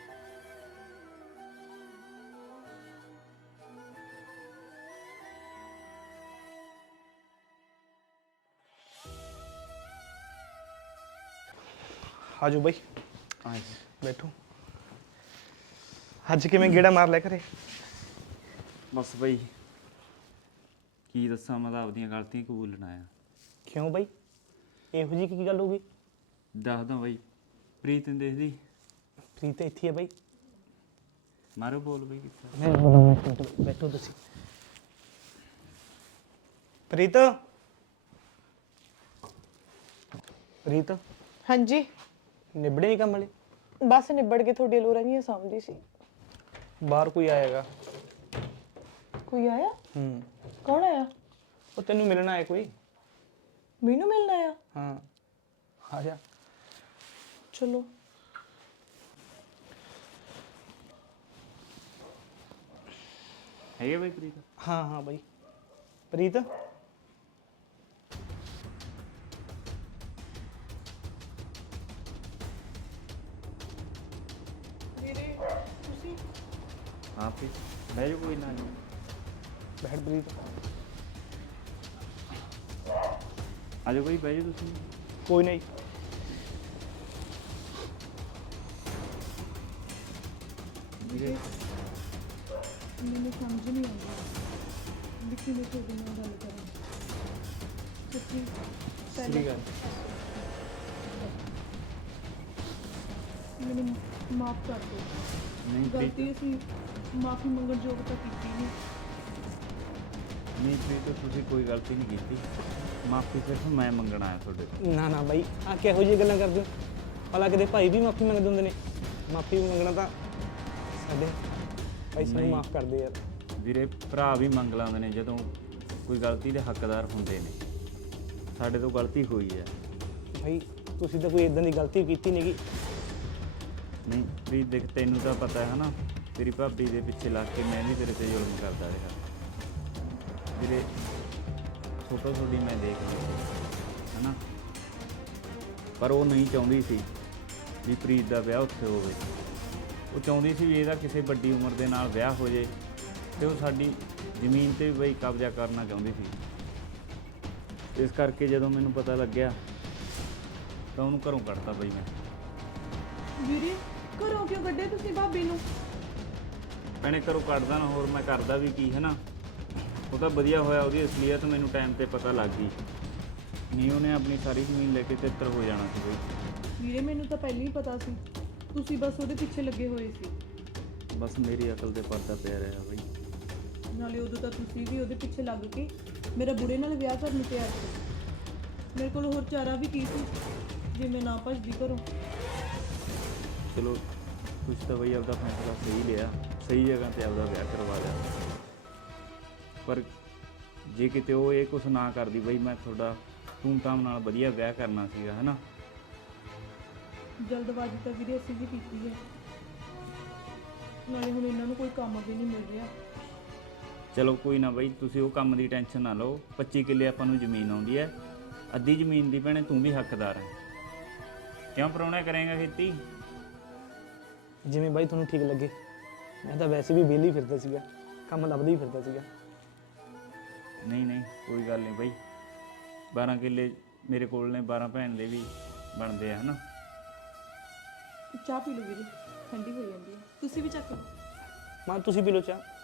ਆਜੋ ਬਾਈ ਬੈਠੋ। ਅੱਜ ਕਿਵੇਂ ਗੇੜਾ ਮਾਰ ਲਿਆ ਘਰੇ?
ਬਸ ਬਈ ਕੀ ਦੱਸਾਂ, ਮੈਂ ਤਾਂ ਆਪਦੀਆਂ ਗਲਤੀਆਂ ਕਬੂਲਣ ਆਇਆ।
ਕਿਉਂ ਬਾਈ, ਇਹੋ ਜਿਹੀ ਕੀ ਗੱਲ ਹੋ ਗਈ?
ਦੱਸਦਾ ਬਾਈ, ਪ੍ਰੀਤ ਨੂੰ ਦੇਖਦੀ?
ਪ੍ਰੀਤ ਇੱਥੇ ਹੈ ਬਾਈ।
ਮਾਰੋ ਬੋਲ ਬਈ ਕਿੱਥੇ
ਮੈਂ ਬੋਲੂੰਗਾ ਇੱਕ ਮਿੰਟ ਬੈਠੋ ਤੁਸੀਂ ਪ੍ਰੀਤ ਪ੍ਰੀਤ
ਹਾਂਜੀ
ਨਿਬੜੇ ਨਹੀਂ ਕੰਮ ਵਾਲੇ
ਬਸ ਨਿਬੜ ਕੇ ਤੁਹਾਡੀ ਲੋਰਾਂ ਨਹੀਂ ਸਮਝਦੀ ਸੀ।
ਬਾਹਰ ਕੋਈ ਆਏਗਾ
ਕੋਈ ਆਇਆ?
ਹੂੰ
ਕੌਣ ਆਇਆ?
ਉਹ ਤੈਨੂੰ ਮਿਲਣਾ ਹੈ ਕੋਈ
ਮੈਨੂੰ ਮਿਲਣ ਆਇਆ?
ਹਾਂ ਆ ਜਾ
ਚਲੋ।
ਹੈਗੇ ਬਈ ਪ੍ਰੀਤ
ਹਾਂ ਹਾਂ ਬਾਈ ਪ੍ਰੀਤ
ਹਾਂ ਪ੍ਰੀਤ ਬਹਿ ਜਾਓ ਕੋਈ ਨਾ ਜੀ
ਬੈਠ ਪ੍ਰੀਤ
ਆ ਜਾਓ ਬਈ ਬਹਿ ਜਾਓ ਤੁਸੀਂ
ਕੋਈ ਨਹੀਂ
ਵੀਰੇ
ਮੈਨੂੰ ਸਮਝ ਨਹੀਂ ਆਉਂਦੀ ਵੀ ਕਿਵੇਂ ਤੁਹਾਡੇ ਨਾਲ ਗੱਲ ਕਰਾਂ। ਸੱਚੀ
ਸਹੀ ਗੱਲ
ਮੈਨੂੰ ਮਾਫ ਕਰ ਦਿਓ।
ਨਹੀਂ
ਗਲਤੀ
ਪ੍ਰੀਤ
ਅਸੀਂ ਮਾਫੀ ਮੰਗਣ ਯੋਗ ਤਾਂ ਕੀਤੀ ਨਹੀਂ।
ਨਹੀਂ ਪ੍ਰੀਤ ਤੁਸੀਂ ਕੋਈ ਗਲਤੀ ਨਹੀਂ ਕੀਤੀ ਮਾਫੀ ਸਿਰਫ ਮੈਂ ਮੰਗਣ ਆਇਆ ਤੁਹਾਡੇ ਤੋਂ
ਨਾ ਨਾ ਬਾਈ ਆ ਕਿਹੋ ਜਿਹੀ ਗੱਲਾਂ ਕਰਦੇ ਹੋ ਭਲਾ ਕਿਤੇ ਭਾਈ ਵੀ ਮਾਫੀ ਮੰਗਦੇ ਹੁੰਦੇ ਨੇ ਮਾਫੀ ਮੰਗਣਾ ਤਾਂ ਸਾਡੇ ਭਾਈ ਸਾਨੂੰ
ਨਹੀਂ।
ਮਾਫ ਕਰ ਦੇ ਯਾਰ
ਵੀਰੇ ਭਰਾ ਵੀ ਮੰਗ ਲਾਉਂਦੇ ਨੇ ਜਦੋਂ ਕੋਈ ਗਲਤੀ ਦੇ ਹੱਕਦਾਰ ਹੁੰਦੇ ਨੇ ਸਾਡੇ ਤੋਂ ਗਲਤੀ ਹੋਈ ਹੈ
ਭਾਈ ਤੁਸੀਂ ਤਾਂ ਕੋਈ ਇਦਾਂ ਦੀ ਗਲਤੀ ਕੀਤੀ ਨਹੀਂਗੀ
ਨਹੀਂ ਪ੍ਰੀਤ ਦੇਖ ਤੈਨੂੰ ਤਾਂ ਪਤਾ ਹੈ ਨਾ ਤੇਰੀ ਭਾਬੀ ਦੇ ਪਿੱਛੇ ਲੱਗ ਕੇ ਮੈਂ ਵੀ ਤੇਰੇ ਤੇ ਜ਼ੁਲਮ ਕਰਦਾ ਰਿਹਾ ਵੀਰੇ ਫੋਟੋ ਤੁਹਾਡੀ ਮੈਂ ਦੇਖ ਲਈ ਹੈ ਨਾ ਪਰ ਉਹ ਨਹੀਂ ਚਾਹੁੰਦੀ ਸੀ ਵੀ ਪ੍ਰੀਤ ਦਾ ਵਿਆਹ ਉੱਥੇ ਹੋਵੇ ਉਹ ਚਾਹੁੰਦੀ ਸੀ ਵੀ ਇਹਦਾ ਕਿਸੇ ਵੱਡੀ ਉਮਰ ਦੇ ਨਾਲ ਵਿਆਹ ਹੋ ਜੇ ਤੇ ਉਹ ਸਾਡੀ ਜ਼ਮੀਨ ਤੇ ਵੀ ਬਈ ਕਬਜ਼ਾ ਕਰਨਾ ਚਾਹੁੰਦੀ ਸੀ ਇਸ ਕਰਕੇ ਜਦੋਂ ਮੈਨੂੰ ਪਤਾ ਲੱਗਿਆ ਤਾਂ ਉਹਨੂੰ ਘਰੋਂ ਕੱਢਤਾ ਬਈ ਮੈਂ
ਵੀਰੇ ਘਰੋਂ ਕਿਉਂ ਕੱਢੇ ਤੁਸੀਂ ਭਾਬੀ ਨੂੰ?
ਭੈਣੇ ਘਰੋਂ ਕੱਢਦਾ ਨਾ ਹੋਰ ਮੈਂ ਕਰਦਾ ਵੀ ਕੀ ਹੈ ਨਾ ਉਹ ਤਾਂ ਵਧੀਆ ਹੋਇਆ ਉਹਦੀ ਅਸਲੀਅਤ ਮੈਨੂੰ ਟਾਈਮ ਤੇ ਪਤਾ ਲੱਗ ਗਈ ਨਹੀਂ ਉਹਨੇ ਆਪਣੀ ਸਾਰੀ ਜ਼ਮੀਨ ਲੈ ਕੇ ਤਿੱਤਰ ਹੋ ਜਾਣਾ ਸੀ ਬਈ
ਵੀਰੇ ਮੈਨੂੰ ਤਾਂ ਪਹਿਲਾਂ ਹੀ ਪਤਾ ਸੀ ਤੁਸੀਂ ਬਸ ਉਹਦੇ ਪਿੱਛੇ ਲੱਗੇ ਹੋਏ ਸੀ।
ਬਸ ਮੇਰੀ ਅਕਲ ਤੇ ਪਰਦਾ ਪਿਆ ਰਿਹਾ ਬਈ
ਨਾਲੇ ਉਦੋਂ ਤਾਂ ਤੁਸੀਂ ਵੀ ਉਹਦੇ ਪਿੱਛੇ ਲੱਗ ਕੇ ਮੇਰਾ ਬੁੜੇ ਨਾਲ ਵਿਆਹ ਕਰਨ ਨੂੰ ਤਿਆਰ ਸੀ। ਮੇਰੇ ਕੋਲ ਹੋਰ ਚਾਰਾ ਵੀ ਕੀ ਸੀ ਜੇ ਮੈਂ ਨਾ ਭੱਜਦੀ ਘਰੋਂ।
ਚਲੋ ਕੁਛ ਤਾਂ ਬਈ ਆਪਦਾ ਫੈਸਲਾ ਸਹੀ ਲਿਆ ਸਹੀ ਜਗ੍ਹਾ ਤੇ ਆਪਦਾ ਵਿਆਹ ਕਰਵਾ ਲਿਆ ਪਰ ਜੇ ਕਿਤੇ ਉਹ ਇਹ ਕੁਛ ਨਾ ਕਰਦੀ ਬਈ ਮੈਂ ਤੁਹਾਡਾ ਧੂਮਧਾਮ ਨਾਲ ਵਧੀਆ ਵਿਆਹ ਕਰਨਾ ਸੀਗਾ ਹੈ ਨਾ
ਜਲਦਬਾਜ਼ੀ ਤਾਂ ਵੀਰੇ ਅਸੀਂ ਵੀ ਕੀਤੀ ਹੈ। ਨਾਲੇ ਹੁਣ ਇਹਨਾਂ ਨੂੰ ਕੋਈ ਕੰਮ ਵੀ ਨਹੀਂ ਮਿਲ ਰਿਹਾ।
ਚਲੋ ਕੋਈ ਨਾ ਬਈ ਤੁਸੀਂ ਉਹ ਕੰਮ ਦੀ ਟੈਨਸ਼ਨ ਨਾ ਲਓ 25 ਕਿੱਲੇ ਆਪਾਂ ਨੂੰ ਜ਼ਮੀਨ ਆਉਂਦੀ ਹੈ ਅੱਧੀ ਜ਼ਮੀਨ ਦੀ ਭੈਣੇ ਤੂੰ ਵੀ ਹੱਕਦਾਰ ਹੈ ਕਿਉਂ ਪ੍ਰਾਹੁਣਾ ਕਰੇਂਗਾ ਖੇਤੀ
ਜਿਵੇਂ ਬਾਈ ਤੁਹਾਨੂੰ ਠੀਕ ਲੱਗੇ ਮੈਂ ਤਾਂ ਵੈਸੇ ਵੀ ਵਿਹਲੀ ਫਿਰਦਾ ਸੀਗਾ ਕੰਮ ਲੱਭਦਾ ਹੀ ਫਿਰਦਾ ਸੀਗਾ
ਨਹੀਂ ਨਹੀਂ ਕੋਈ ਗੱਲ ਨਹੀਂ ਬਈ 12 ਕਿੱਲੇ ਮੇਰੇ ਕੋਲ ਨੇ 12 ਭੈਣ ਦੇ ਵੀ ਬਣਦੇ ਆ ਹਨਾ
ਚਾਹ ਪੀ ਲਓ ਵੀਰੇ ਠੰਡੀ ਹੋ ਜਾਂਦੀ ਹੈ। ਤੁਸੀਂ ਵੀ ਚੱਕ ਲਓ।
ਮਾਂ ਤੁਸੀਂ ਪੀ ਲਓ ਚਾਹ